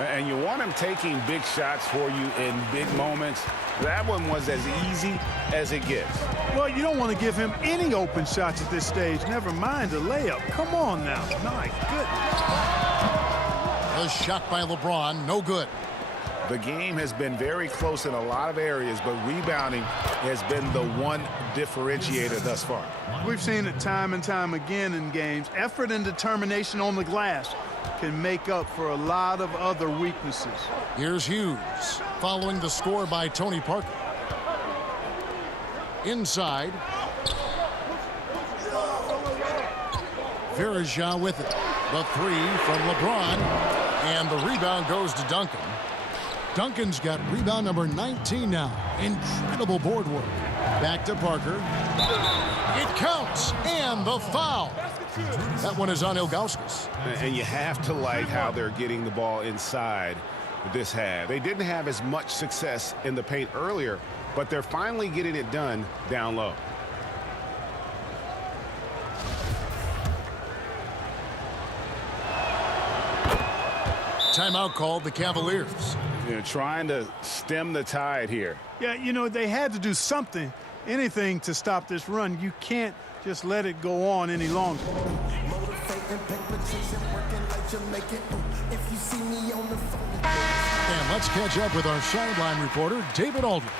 And you want him taking big shots for you in big moments. That one was as easy as it gets. Well, you don't want to give him any open shots at this stage. Never mind a layup. Come on now. My goodness. A shot by LeBron. No good. The game has been very close in a lot of areas, but rebounding has been the one differentiator thus far. We've seen it time and time again in games. Effort and determination on the glass can make up for a lot of other weaknesses. Here's Hughes following the score by Tony Parker. Inside. Verija with it. The three from LeBron. And the rebound goes to Duncan. Duncan's got rebound number 19 now. Incredible board work. Back to Parker. It counts. And the foul. That one is on Ilgauskas. And you have to like how they're getting the ball inside this half. They didn't have as much success in the paint earlier, but they're finally getting it done down low. Timeout called the Cavaliers. You know, trying to stem the tide here. Yeah, you know, they had to do something, anything to stop this run. You can't just let it go on any longer. And let's catch up with our sideline reporter, David Aldridge.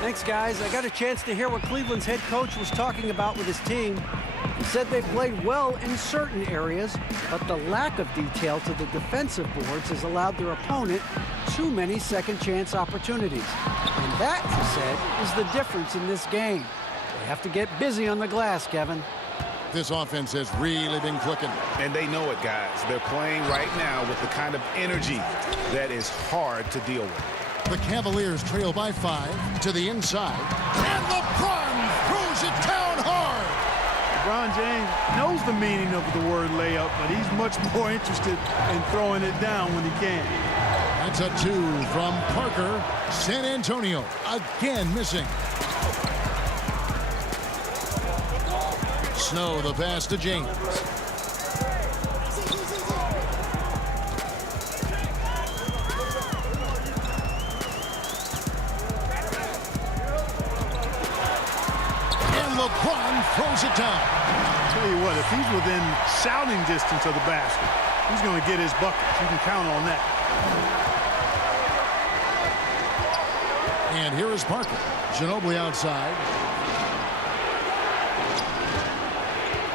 Thanks, guys. I got a chance to hear what Cleveland's head coach was talking about with his team. He said they played well in certain areas, but the lack of detail to the defensive boards has allowed their opponent too many second-chance opportunities. And that, he said, is the difference in this game. They have to get busy on the glass, Kevin. This offense has really been clicking. And they know it, guys. They're playing right now with the kind of energy that is hard to deal with. The Cavaliers trail by 5 to the inside. And LeBron throws it down hard. LeBron James knows the meaning of the word layup, but he's much more interested in throwing it down when he can. That's a 2 from Parker. San Antonio again missing. Snow the pass to James. And LeBron throws it down. Tell you what, if he's within shouting distance of the basket, he's going to get his buckets. You can count on that. And here is Parker. Ginobili outside.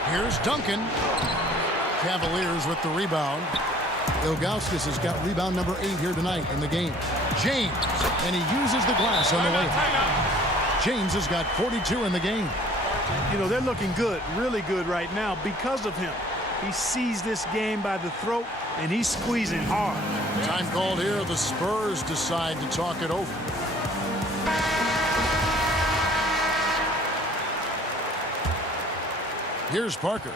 Here's Duncan. Cavaliers with the rebound. Ilgauskas has got rebound number 8 here tonight in the game. James, and he uses the glass on the layup. James has got 42 in the game. You know, they're looking good, really good right now because of him. He sees this game by the throat, and he's squeezing hard. Time called here. The Spurs decide to talk it over. Here's Parker.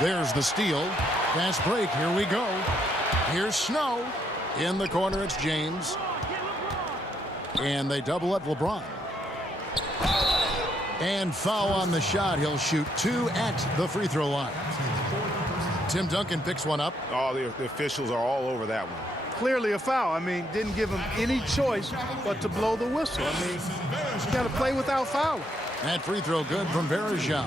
There's the steal. Fast break. Here we go. Here's Snow. In the corner, it's James. And they double up LeBron. And foul on the shot. He'll shoot 2 at the free throw line. Tim Duncan picks one up. Oh, the officials are all over that one. Clearly a foul. I mean, didn't give him any choice but to blow the whistle. I mean, you got to play without fouling. That free throw good from Verija.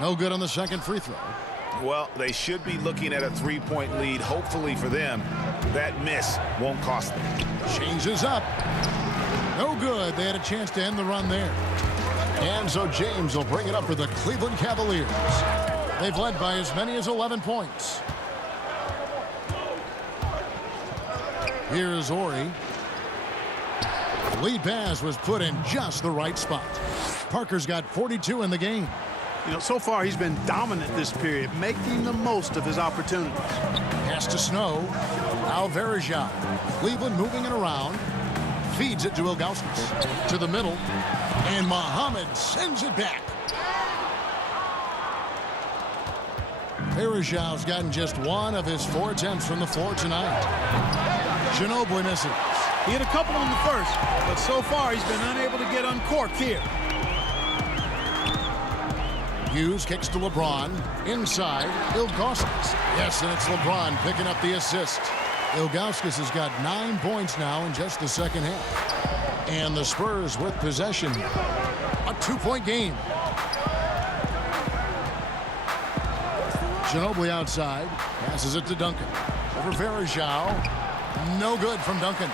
No good on the second free throw. Well, they should be looking at a 3-point lead. Hopefully for them, that miss won't cost them. Changes up. No good. They had a chance to end the run there. And so James will bring it up for the Cleveland Cavaliers. They've led by as many as 11 points. Here's Ori. Lead pass was put in just the right spot. Parker's got 42 in the game. You know, so far he's been dominant this period, making the most of his opportunities. Pass to Snow. Now Verija. Cleveland moving it around. Feeds it to Ilgauskas. To the middle. And Muhammad sends it back. Verija's gotten just 1 of his 4 attempts from the floor tonight. Ginobili misses. He had a couple in the first, but so far he's been unable to get uncorked here. Hughes kicks to LeBron. Inside, Ilgauskas. Yes, and it's LeBron picking up the assist. Ilgauskas has got 9 points now in just the second half. And the Spurs with possession. A 2-point game. Ginobili outside. Passes it to Duncan. Over Varejao. No good from Duncan.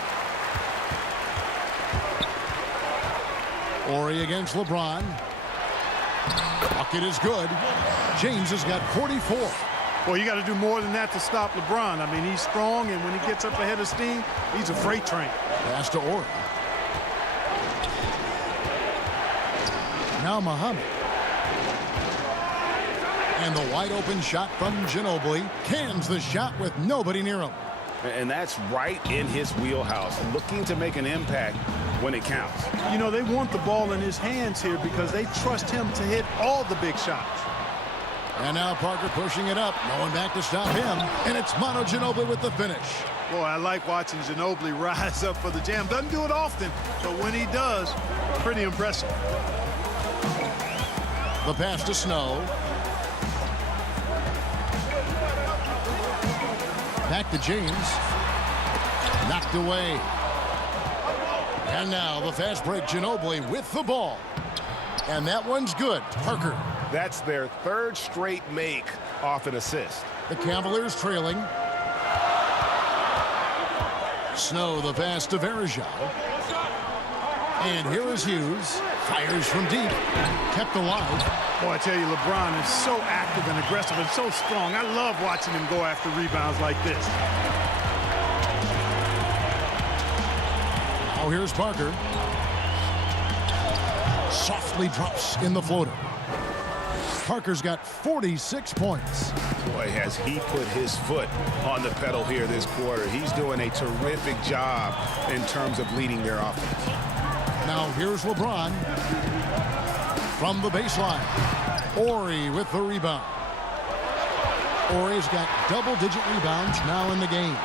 Horry against LeBron. Bucket is good. James has got 44. Well, you got to do more than that to stop LeBron. I mean, he's strong, and when he gets up ahead of steam, he's a freight train. Pass to Horry. Now Muhammad. And the wide open shot from Ginobili. Cans the shot with nobody near him. And that's right in his wheelhouse, looking to make an impact when it counts. You know, they want the ball in his hands here because they trust him to hit all the big shots. And now Parker pushing it up. No one back to stop him. And it's Manu Ginobili with the finish. Boy, I like watching Ginobili rise up for the jam. Doesn't do it often, but when he does, pretty impressive. The pass to Snow. Back to James. Knocked away. And now the fast break, Ginobili with the ball. And that one's good. Parker. That's their third straight make off an assist. The Cavaliers trailing. Snow the pass to Varejao. And here is Hughes. Fires from deep. Kept alive. Boy, I tell you, LeBron is so active and aggressive and so strong. I love watching him go after rebounds like this. Now here's Parker. Softly drops in the floater. Parker's got 46 points. Boy, has he put his foot on the pedal here this quarter. He's doing a terrific job in terms of leading their offense. Now here's LeBron from the baseline. Horry with the rebound. Horry's got double-digit rebounds now in the game.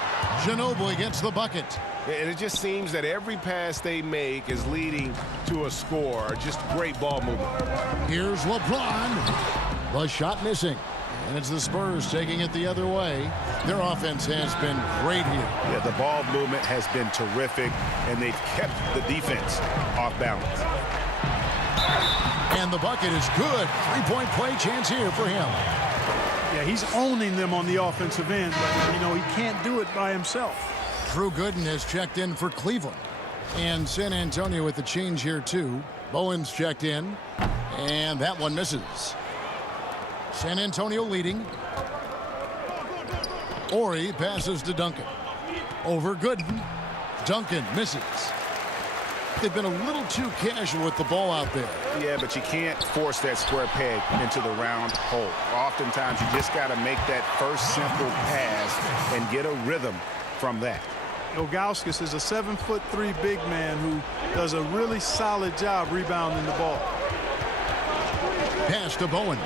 Ginobili gets the bucket. And it just seems that every pass they make is leading to a score. Just great ball movement. Here's LeBron. The shot missing. And it's the Spurs taking it the other way. Their offense has been great here. Yeah, the ball movement has been terrific, and they've kept the defense off balance. And the bucket is good. Three-point play chance here for him. Yeah, he's owning them on the offensive end, but, you know, he can't do it by himself. Drew Gooden has checked in for Cleveland. And San Antonio with the change here, too. Bowen's checked in, and that one misses. San Antonio leading. Horry passes to Duncan. Over Gooden. Duncan misses. They've been a little too casual with the ball out there. Yeah, but you can't force that square peg into the round hole. Oftentimes, you just got to make that first simple pass and get a rhythm from that. Ilgauskas is a 7'3" big man who does a really solid job rebounding the ball. Pass to Bowen.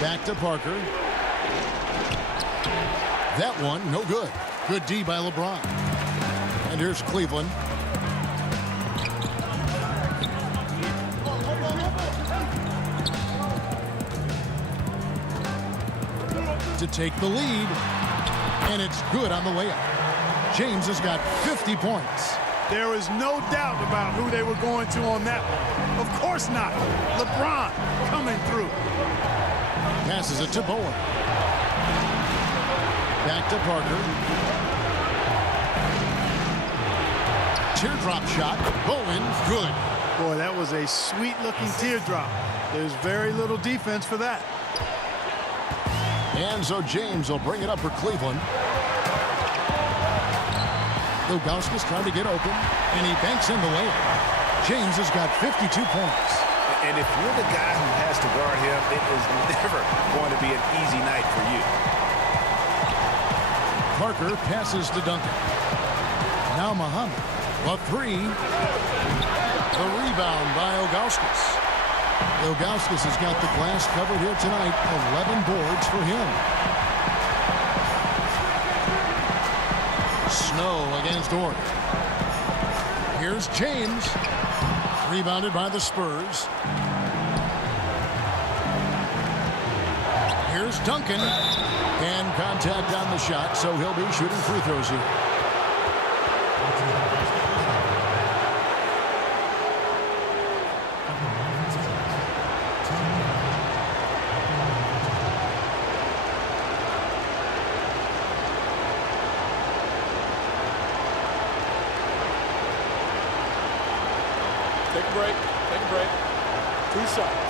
Back to Parker. That one, no good. Good D by LeBron. And here's Cleveland. To take the lead. And it's good on the layup. James has got 50 points. There is no doubt about who they were going to on that one. Of course not. LeBron coming through. Passes it to Bowen. Back to Parker. Teardrop shot. Bowen, good. Boy, that was a sweet-looking teardrop. There's very little defense for that. And so James will bring it up for Cleveland. Ilgauskas trying to get open, and he banks in the layup. James has got 52 points. And if you're the guy who has to guard him, it is never going to be an easy night for you. Parker passes to Duncan. Now Muhammad. A three. The rebound by Ilgauskas. Ilgauskas has got the glass covered here tonight. 11 boards for him. Snow against Orr. Here's James. Rebounded by the Spurs. Here's Duncan. And contact on the shot, so he'll be shooting free throws here. Take a break. Take a break. 2 shots.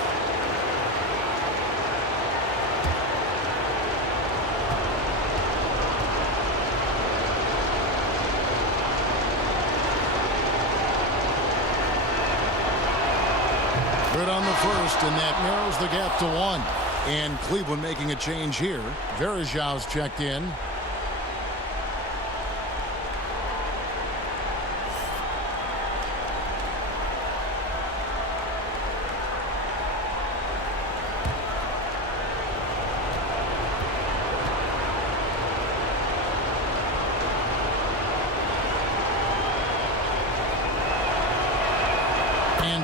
Good on the first, and that narrows the gap to 1. And Cleveland making a change here. Verajau's checked in.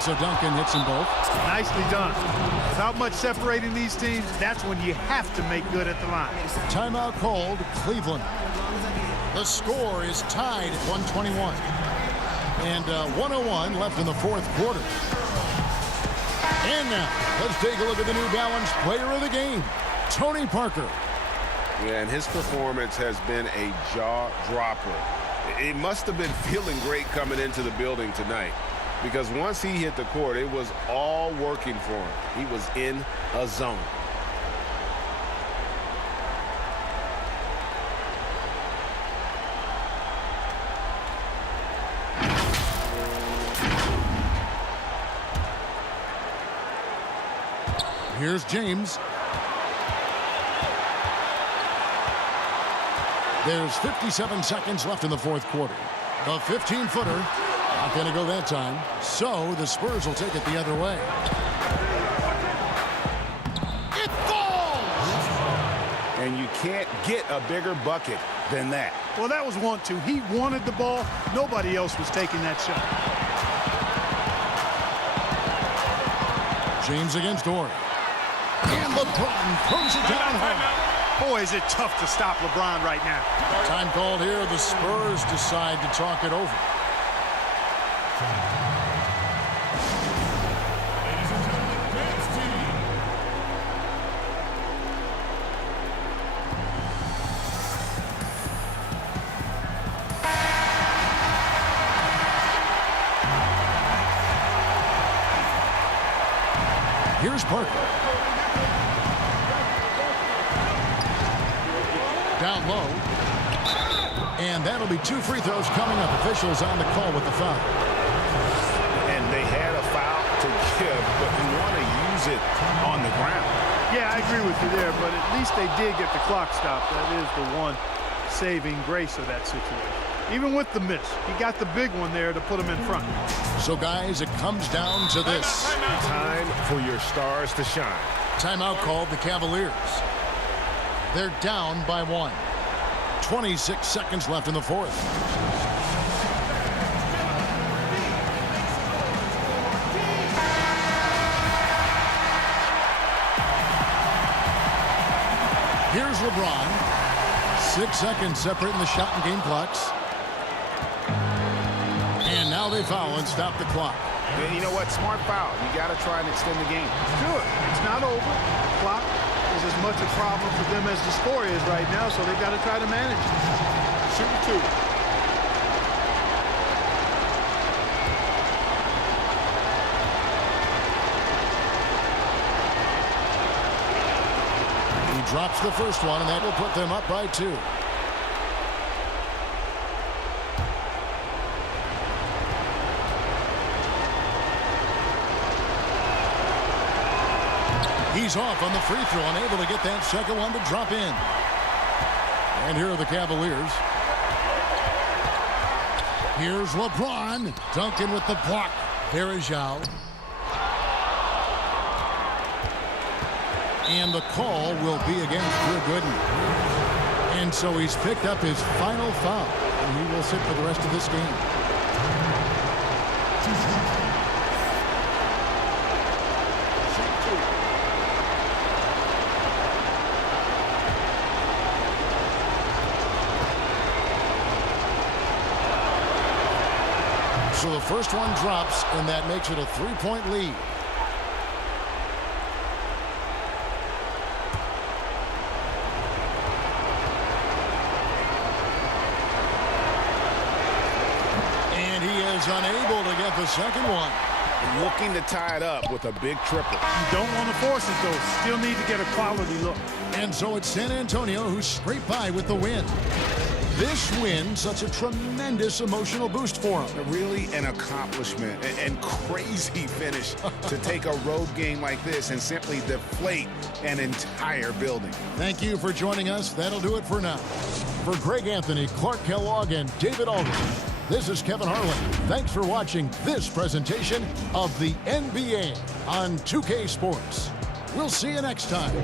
So Duncan hits them both. Nicely done. Without much separating these teams, that's when you have to make good at the line. Timeout called, Cleveland. The score is tied at 121. And 101 left in the fourth quarter. And now, let's take a look at the New Balance player of the game, Tony Parker. Yeah, and his performance has been a jaw-dropper. He must have been feeling great coming into the building tonight, because once he hit the court, it was all working for him. He was in a zone. Here's James. There's 57 seconds left in the fourth quarter. A 15-footer. Not going to go that time. So the Spurs will take it the other way. It falls! And you can't get a bigger bucket than that. Well, that was 1-2. He wanted the ball. Nobody else was taking that shot. James against Orr. And LeBron throws it down home. Boy, is it tough to stop LeBron right now. Time called here. The Spurs decide to talk it over. Here's Parker. Down low. And that'll be 2 free throws coming up. Officials on the call with the foul. And they had a foul to give, but you want to use it on the ground. Yeah, I agree with you there, but at least they did get the clock stopped. That is the one saving grace of that situation. Even with the miss, he got the big one there to put him in front. So, guys, it comes down to this. Time for your stars to shine. Timeout called the Cavaliers. They're down by 1. 26 seconds left in the fourth. Here's LeBron. 6 seconds separating the shot and game clocks. And now they foul and stop the clock. And you know what? Smart foul. You got to try and extend the game. Sure, it's not over. The clock is as much a problem for them as the score is right now, so they've got to try to manage it. Shooting 2. He drops the first one, and that will put them up by 2. He's off on the free throw, unable to get that second one to drop in. And here are the Cavaliers. Here's LeBron. Duncan with the block. There is Zhao. And the call will be against Drew Gooden. And so he's picked up his final foul, and he will sit for the rest of this game. So the first one drops, and that makes it a 3-point lead. And he is unable to get the second one. Looking to tie it up with a big triple. You don't want to force it, though. Still need to get a quality look. And so it's San Antonio who scraped by with the win. This win, such a tremendous emotional boost for him. Really an accomplishment and crazy finish to take a road game like this and simply deflate an entire building. Thank you for joining us. That'll do it for now. For Greg Anthony, Clark Kellogg, and David Aldridge, this is Kevin Harlan. Thanks for watching this presentation of the NBA on 2K Sports. We'll see you next time.